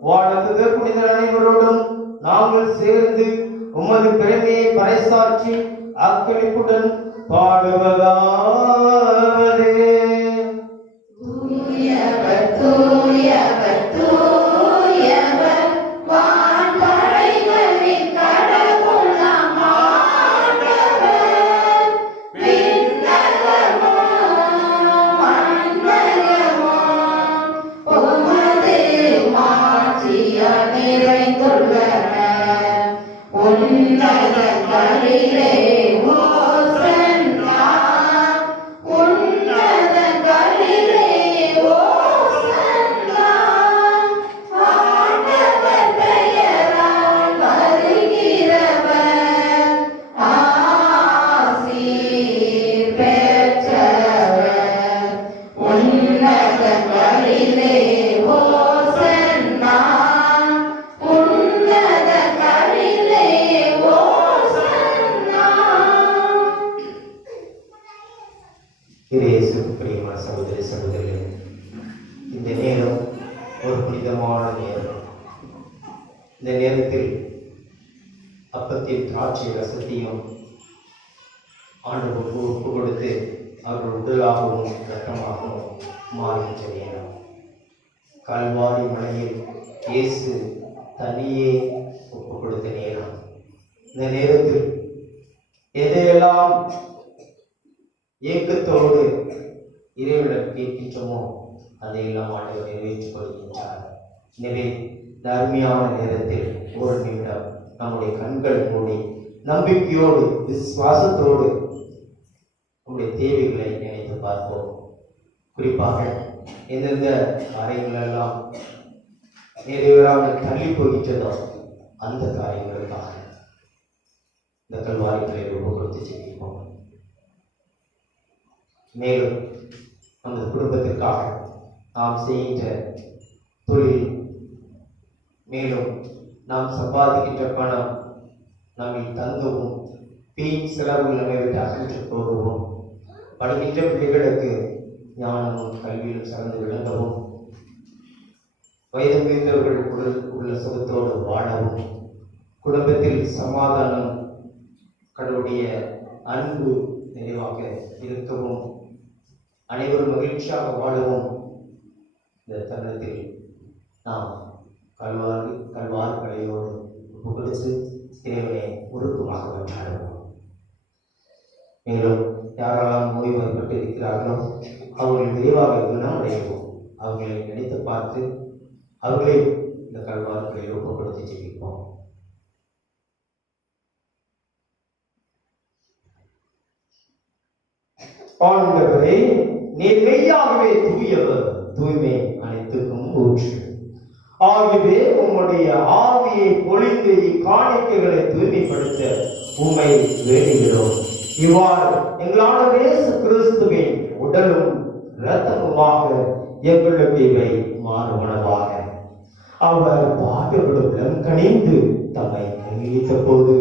வாழ்ந்த புனிதர் அனைவரோடும் நாங்கள் சேர்ந்து உமது பெருமையை பறைசாற்றி அக்களிப்புடன் பாடுவதாவது. சகோதரி சகோதரிகளே, இந்த நேரம் ஒரு புனிதமான நேரம். இந்த நேரத்தில் அப்பத்தின் திராட்சை ரசத்தையும் ஆண்டவருக்கு ஒப்பு கொடுத்து அவர்கள் உடலாகவும் இரத்தமாகவும் மாறுகின்ற நேரம். கல்வாரி மலையில் இயேசு தனியே ஒப்பு கொடுத்த நேரம். இந்த நேரத்தில் எதையெல்லாம் ஏக்கத்தோடு இறைவனிடம் கேட்கின்றோமோ அதையெல்லாம் ஆண்டவர் நிறைவேற்றிக் கொள்கின்றார். எனவே இந்த அருமையான நேரத்தில் ஒரு நிமிடம் நம்முடைய கண்கள் மூடி நம்பிக்கையோடு விசுவாசத்தோடு நம்முடைய தேவைகளை நினைத்து பார்ப்போம். குறிப்பாக எந்தெந்த காரியங்களெல்லாம் நிறைவேறாமல் தள்ளி போகின்றதோ அந்த காரியங்களுக்காக இந்த கல்வாரிகளை ஒப்பு கொடுத்து செய்வோம். மேலும் நமது குடும்பத்திற்காக நாம் செய்கின்ற தொழில், மேலும் நாம் சம்பாதிக்கின்ற பணம் நம்மை தங்கவும் வீண் செலவுகள் நம்மை விட்டு அகன்று போகவும், படிக்கின்ற பிள்ளைகளுக்கு ஞானமும் கல்வியிலும் சிறந்து விளங்கவும், வயது மீந்தவர்கள் உள்ள சுகத்தோடு வாழவும், குடும்பத்தில் சமாதானம் கடவுளுடைய அன்பு நிறைவாக இருக்கவும் அனைவரும் மகிழ்ச்சியாக வாழவும் இந்த தருணத்தில் நாம் கல்வார் கலையோடு புகழ்ந்து இறைவனை உருக்கமாக கொண்டாடுவோம். மேலும் யாரெல்லாம் நோய்வாய்ப்பட்டு இருக்கிறார்களோ அவர்கள் விரைவாக குணமடையவும் அவர்களை நினைத்து பார்த்து அவர்களை இந்த கல்வார்களை ஊக்கப்படுத்தி ஜெபிப்போம். ஆண்டவரே, நீர் மெய்யாகவே தூயவர், தூய்மை அனைத்துக்கும் ஊற்று. ஆகவே உம்முடைய ஆவியை பொழிந்து இக்காணிக்கைகளை தூய்மைப்படுத்த உம்மை வேண்டுகிறோம். இவ்வாறு எங்களான இயேசு கிறிஸ்துவின் உடலும் இரத்தமுமாக எங்களுக்கு இவை மாறுவனவாக. அவர் பாடுபடும் கனிந்து தம்மை கையளித்த போது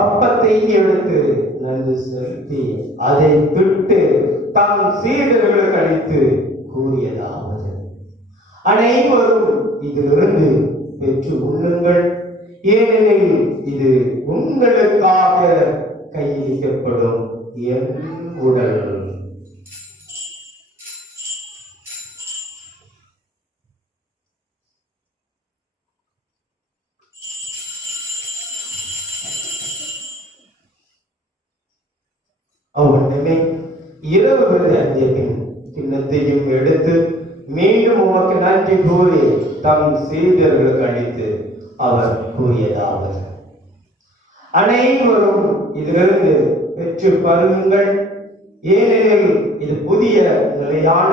அப்பத்தை எடுத்து நன்றி செலுத்தி அதை விட்டு தம் சீடர்களுக்கு அளித்து கூறியதாவது, அனைவரும் இதிலிருந்து பெற்று உண்ணுங்கள், ஏனெனில் இது உங்களுக்காக கையளிக்கப்படும் என் உடல். அவ்வண்ணமே இரவு விருந்திய பின் கிண்ணத்தையும் எடுத்து மீண்டும் உமக்கு நன்றி கூறி தம் சீடர்களுக்கு அளித்து அவர் கூறியதாவது, அனைவரும் இதிலிருந்து பெற்று பருகுங்கள், ஏனெனில் இது புதிய நிலையான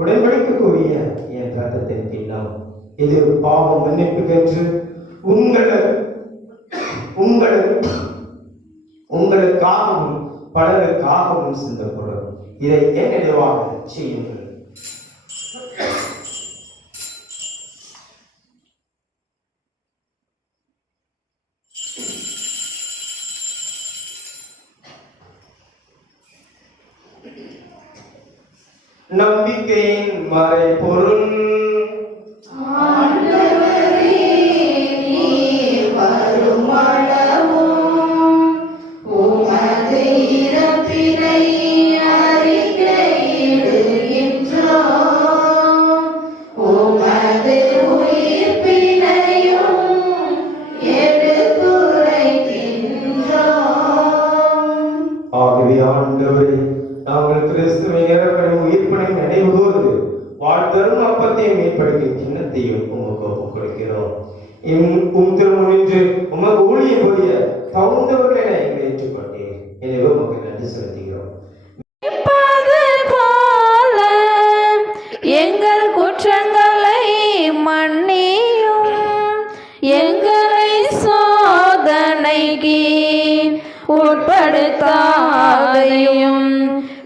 உடன்படிக்கைக்குரிய என் ரத்தத்தின் கிண்ணம். இது பாவம் மன்னிப்புக்கென்று உங்களுக்காகவும் பலருக்காகவும் சிந்தப்படும். இதை என் நினைவாக செய்யுங்கள். நம்பிக்கையின் மறைபொருள். நாங்கள் கிறிஸ்துவை இறப்பையும் உயிர்ப்பையும் நினைவுகூர்ந்து வாழ்த்தரும் அப்பத்தையும் ஏற்படுத்தும் சின்னத்தையும் உமக்கு ஒப்புக் கொடுக்கிறோம். திருமுனின்று உமக்கு ஊழிய புரிய தகுந்தவர்களை எங்களை ஏற்றுக்கொண்டீர். எனவே உமக்கு நன்றி செலுத்துகிறோம். எங்கள் குற்றங்களை மன்னியும், எங்களை சோதனைக்கு உட்படுத்தாதையும்,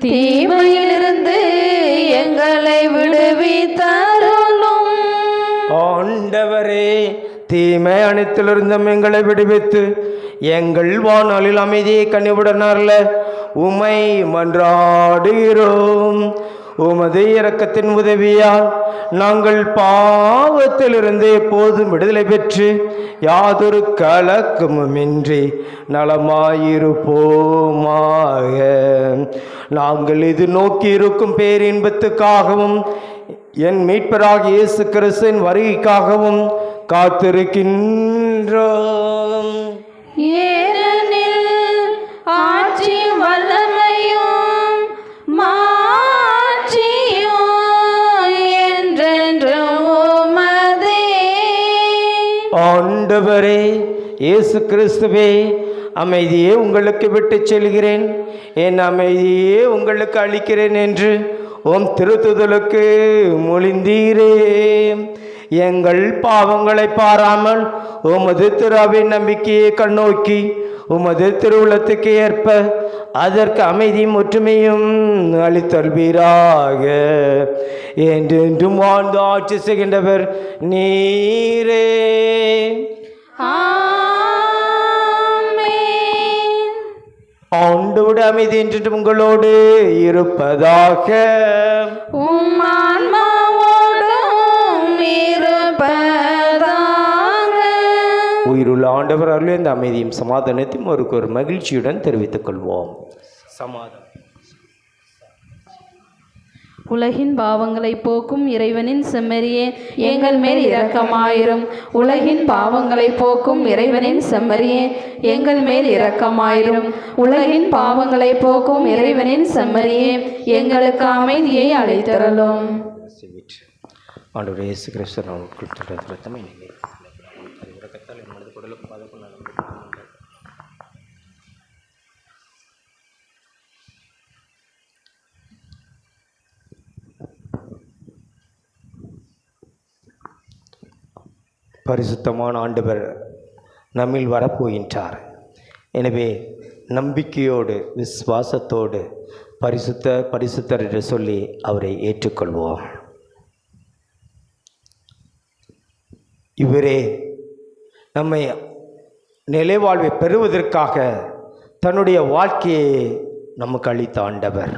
தீமையிலிருந்து எங்களை விடுவித்தருளும். ஆண்டவரே, தீமை அனைத்திலிருந்தும் எங்களை விடுவித்து எங்கள் வானாளில் அமைதியை கனிவுடனர்ல உமை மன்றாடுகிறோம். உமது இரக்கத்தின் உதவியால் நாங்கள் பாவத்திலிருந்து எப்போதும் விடுதலை பெற்று யாதொரு கலக்கமுமின்றி நலமாயிருப்போமாக. நாங்கள் இது நோக்கி இருக்கும் பேரின்பத்துக்காகவும் என் மீட்பராகிய இயேசு கிறிஸ்துவின் வருகைக்காகவும் காத்திருக்கின்றோம். ஏனெனில் ஆட்சியும் வல்லமையும் மாட்சியும் என்றென்றும் உமதே. ஆண்டவரே இயேசு கிறிஸ்துவே, அமைதியே உங்களுக்கு விட்டு செல்கிறேன், என் அமைதியே உங்களுக்கு அளிக்கிறேன் என்று உம் திருத்துதலுக்கு மொழிந்தீரே. எங்கள் பாவங்களை பாராமல் உமது திருவின் நம்பிக்கையை கண்ணோக்கி உமது திருவுளத்துக்கு ஏற்ப அதற்கு அமைதியும் ஒற்றுமையும் அளித்தல்வீராக. என்றென்றும் வாழ்ந்து ஆட்சி செய்கின்றவர் நீரே. ஆண்டவருடைய அமைதி என்று உங்களோடு இருப்பதாக. உயிருள்ள ஆண்டவர் அருள் இந்த அமைதியும் சமாதானத்தையும் ஒரு மகிழ்ச்சியுடன் தெரிவித்துக் கொள்வோம். சமாதானம். உலகின் பாவங்களை போக்கும் இறைவனின் செம்மறியே எங்கள் மேல் இரக்கமாயிரும். உலகின் பாவங்களை போக்கும் இறைவனின் செம்மறியே எங்கள் மேல் இரக்கமாயிரும். உலகின் பாவங்களை போக்கும் இறைவனின் செம்மறியே எங்களுக்கு அமைதியை அளித்தருளும். ஆண்டவரே இயேசு கிறிஸ்து நான் உட்கொள்கிற ரத்தமே நீங்கள் இரக்கத்தால் என் மனது குடலுக்கு பாதுகாப்பு பரிசுத்தமான ஆண்டவர் நம்மில் வரப்போகின்றார். எனவே நம்பிக்கையோடு விசுவாசத்தோடு பரிசுத்தர் என்று சொல்லி அவரை ஏற்றுக்கொள்வோம். இவரே நம்மை நிலைவாழ்வை பெறுவதற்காக தன்னுடைய வாழ்க்கையை நமக்கு அளித்த ஆண்டவர்.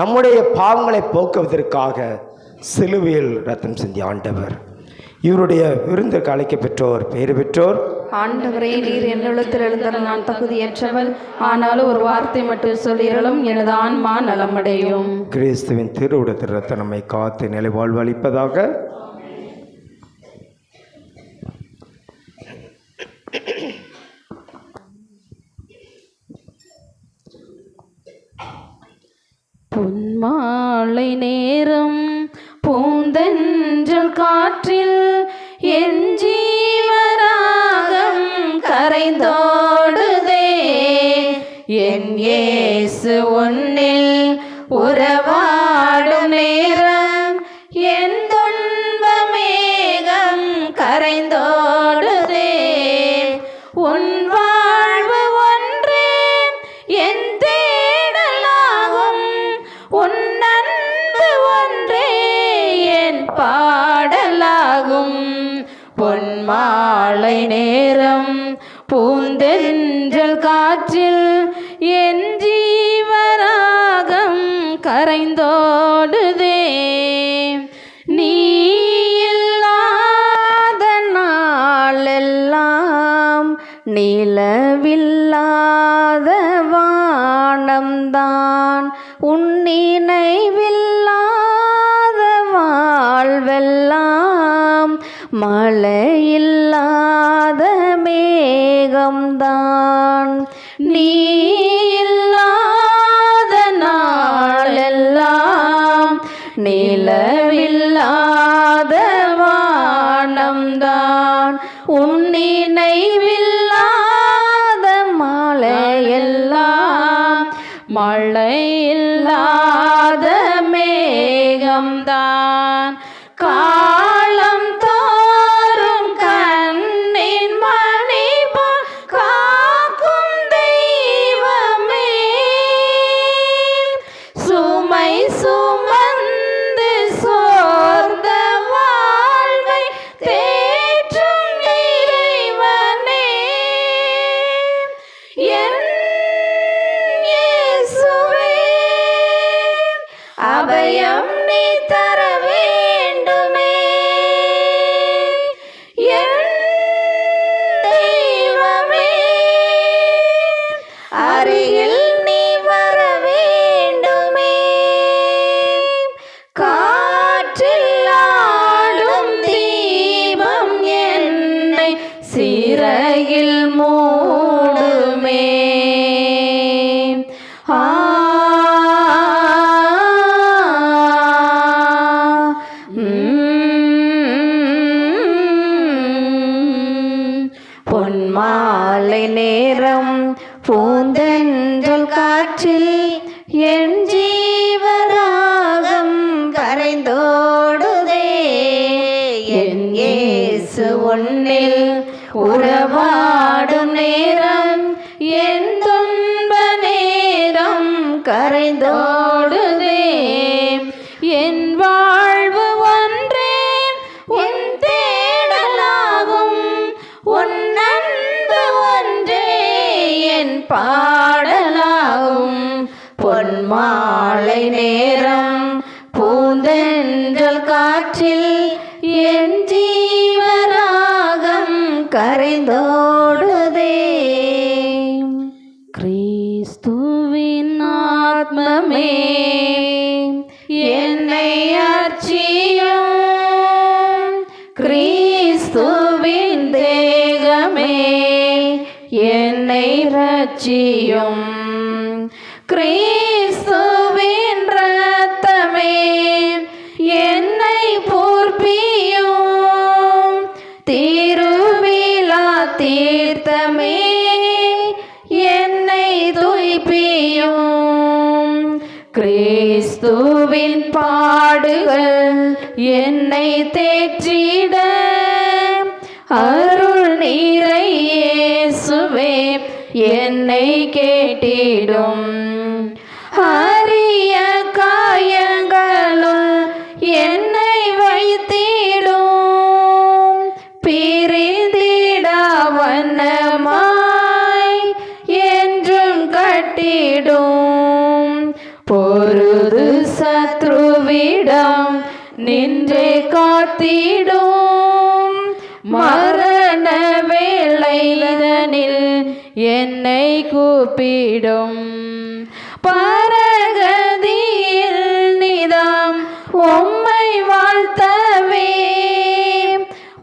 நம்முடைய பாவங்களை போக்குவதற்காக சிலுவையில் ரத்தம் சிந்திய ஆண்டவர். இவருடைய விருந்துக்கு அழைக்க பெற்றோர் பெயர் பெற்றோர். ஆண்டவரே, நீர் என்னிடத்தில் எழுந்தால் நான் தகுதியற்றவள், ஆனாலும் ஒரு வார்த்தை மட்டும் சொல்லியருளும், எனது ஆன்மா நலமடையும். கிறிஸ்துவின் திருவுடத்தில் ரத்தம் நம்மை காத்து நிலை வாழ்வு அளிப்பதாக. பொன்மாலை நேரம் பூந்தென்றல் காற்றில் என் ஜீவராகம் கரைந்தோடுதே. என் இயேசு உன்னில் உறவாடும் நேரம் என் துன்பமேகம் கரைந்தோடுதே. உன் வாழ்வு ஒன்றே என் தேடலாகும், உன் அன்பு ஒன்றே என் பாடலாகும். பொன்மாலை நேரம் பூந்தென்றல் காற்றில் என் ஜீவராகம் கரைந்தோடுதே. நீ இல்லாத நாளெல்லாம் நிலவில்லாத வானம்தான், உன் நினைவில்லாத வாழ்வெல்லாம் மழையில்லாத மேகம்தான். நீ இல்லாத நாளெல்லாம் நிலவில்லாத வானம்தான், உன் நினைவில்லாத மழையெல்லாம் மழையில்லாத மேகம்தான். காலம் தோறும் கண்ணின் மணி போல் காக்கும் தெய்வமே, சுமை சுமந்து சோர்ந்த வாழ்வை தேற்றும் இறைவனே. என் இயேசுவே, அபயம் நீ தர வேண்டுமே. என் தெய்வமே, அருகில் நீ வர வேண்டுமே. காற்றில் ஆடும் தீபம் என்னை சிறையில் மூடுமே. பொன்மாலை நேரம் பூந்தென்றல் காற்றில் என் ஜீவராகம் கரைந்தோடுதே. என் இயேசு உன்னில் உறவாடும் நேரம் என் துன்ப நேரம் கரைந்தோடுதே. என் வாழ்வு ஒன்றே உன் தேடலாகும், உன் அன்பு ஒன்றே என் பாடலாகும். பொன்மாலை நேரம் பூந்தென்றல் காற்றில் என் ஜீவராகம் கரைந்தோடுதே. கிறிஸ்துவின் ஆத்மமே ரட்சியும். கிறிஸ்துவின் இரத்தமே என்னை போர்ப்பியும். திருவிழா தீர்த்தமே என்னை துய்ப்பியும். கிறிஸ்துவின் பாடுகள் என்னை தேற்றிட அருள் நீரை இயேசுவே என்னை கேட்டிடும். அரிய காயங்களுள் என்னை வைத்திடும். பிரிந்திட வண்ணமாய் என்றும் கட்டிடும். பொருது சத்ருவிடம் நின்றே காத்திடும். மரண வேளைதனில் என்னை கூப்பிடும். பரகதியில் நிதம் உம்மை வாழ்த்தவே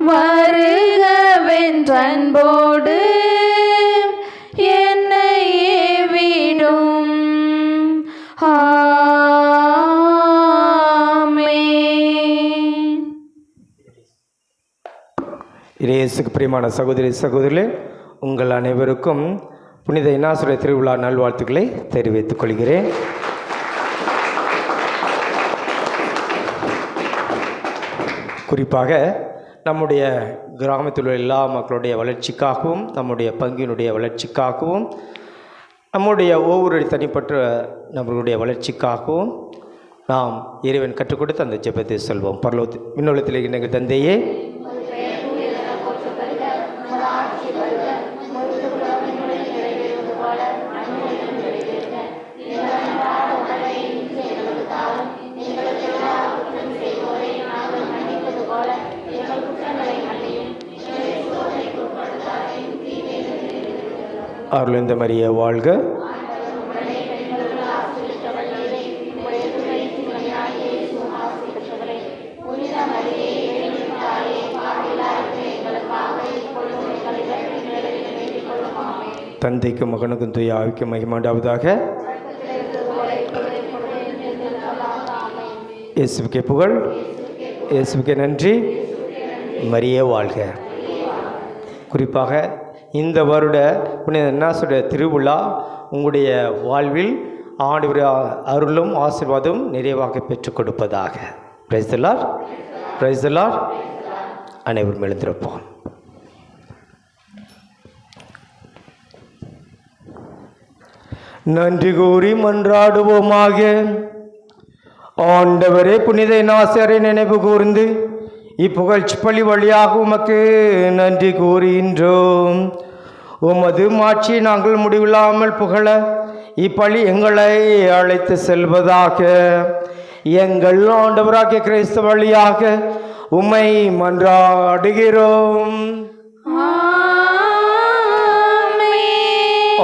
வருகவென்றன்போடு என்னை ஏவிடும். ஆமென். இயேசுக்கு பிரியமான சகோதரி சகோதரிகளே, உங்கள் அனைவருக்கும் புனித இன்னாசுடைய திருவிழா நல்வாழ்த்துக்களை தெரிவித்துக் கொள்கிறேன். குறிப்பாக நம்முடைய கிராமத்தில் உள்ள எல்லா மக்களுடைய வளர்ச்சிக்காகவும் நம்முடைய பங்கினுடைய வளர்ச்சிக்காகவும் நம்முடைய ஒவ்வொரு தனிப்பட்ட நபர்களுடைய வளர்ச்சிக்காகவும் நாம் இறைவன் கற்றுக் கொடுத்து அந்த ஜெபத்தை சொல்வோம். விண்ணுலகத்தில் இருக்கின்ற எங்கள் தந்தையே, அருளிந்த மரியே வாழ்க. தந்தைக்கும் மகனுக்கும் தூய ஆவிக்கும் மகிமாண்டாவதாக. இயேசுவுக்கே புகழ், இயேசுவுக்கே நன்றி, மரியே வாழ்க. குறிப்பாக இந்த வருட புனித இன்னாசுடைய திருவிழா உங்களுடைய வாழ்வில் ஆண்டவர் அருளும் ஆசீர்வாதம் நிறைவாக பெற்றுக் கொடுப்பதாக. Praise the Lord, praise the Lord. அனைவரும் எழுந்திருப்போம். நன்றி கூறி மன்றாடுவோமாக. ஆண்டவரே, புனித இன்னாசியாரை நினைவு கூர்ந்து இப்புகழ்ச்சி பள்ளி வழியாக உமக்கு நன்றி கூறுகின்றோம். உமது மாட்சியை நாங்கள் முடிவில்லாமல் புகழ இப்பள்ளி எங்களை அழைத்து செல்வதாக. எங்கள் ஆண்டவராகிய கிறிஸ்து வழியாக உம்மை மன்றாடுகிறோம்.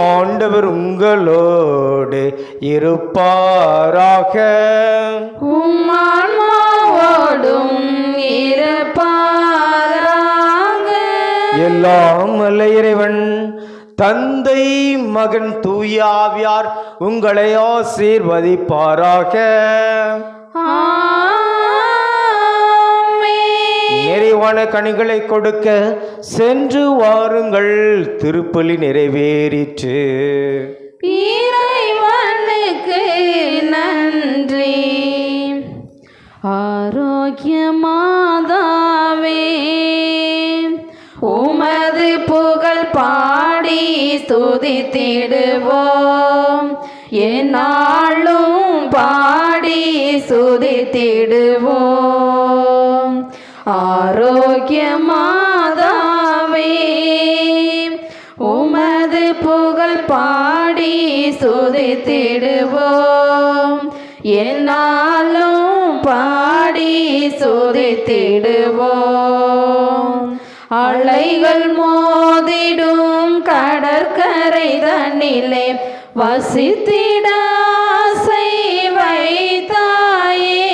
ஆண்டவர் உங்களோடு இருப்பாராக. உம்மான்மாவோடும் இருப்பாராக. எல்லாம் வல்ல இறைவன் தந்தை, மகன், தூய ஆவியார் உங்களை ஆசீர்வதிப்பாராக. நிறைவான கனிகளை கொடுக்க சென்று வாருங்கள். திருப்பலி நிறைவேறிற்று. இறைவனுக்கு நன்றி. ஆரோக்கிய மாதாவே, உமது புகழ் பாடி ஸ்துதித்திடுவோம். எந்நாளும் பாடி ஸ்துதித்திடுவோம். ஆரோக்கிய மாதாவே, உமது புகழ் பாடி ஸ்துதித்திடுவோம். எந்நாளும் பாடி ஸ்துதித்திடுவோம். அலைகள் மோதிடும் கடற்கரை தன்னிலே வசித்திட ஆசை வைத்தாயே.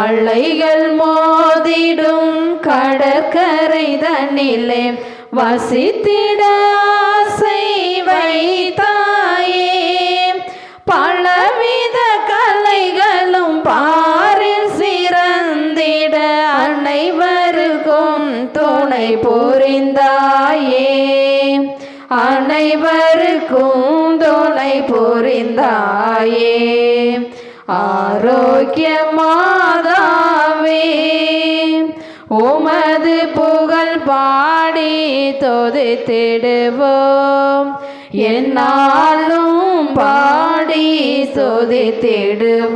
அலைகள் மோதிடும் கடற்கரை தன்னிலே வசித்திட ஆசை ஆசை வைத்தாயே பலவித கலைகளும் பாரில் சிறந்திட அனைவருக்கும் துணை புரிந்தாயே அனைவருக்கும் துணை புரிந்தாயே ஆரோக்கிய மாதாவே உமது புகழ் பாடி துதித்திடுவோம் என்னாலும் பாடி துதித்திடுவோம்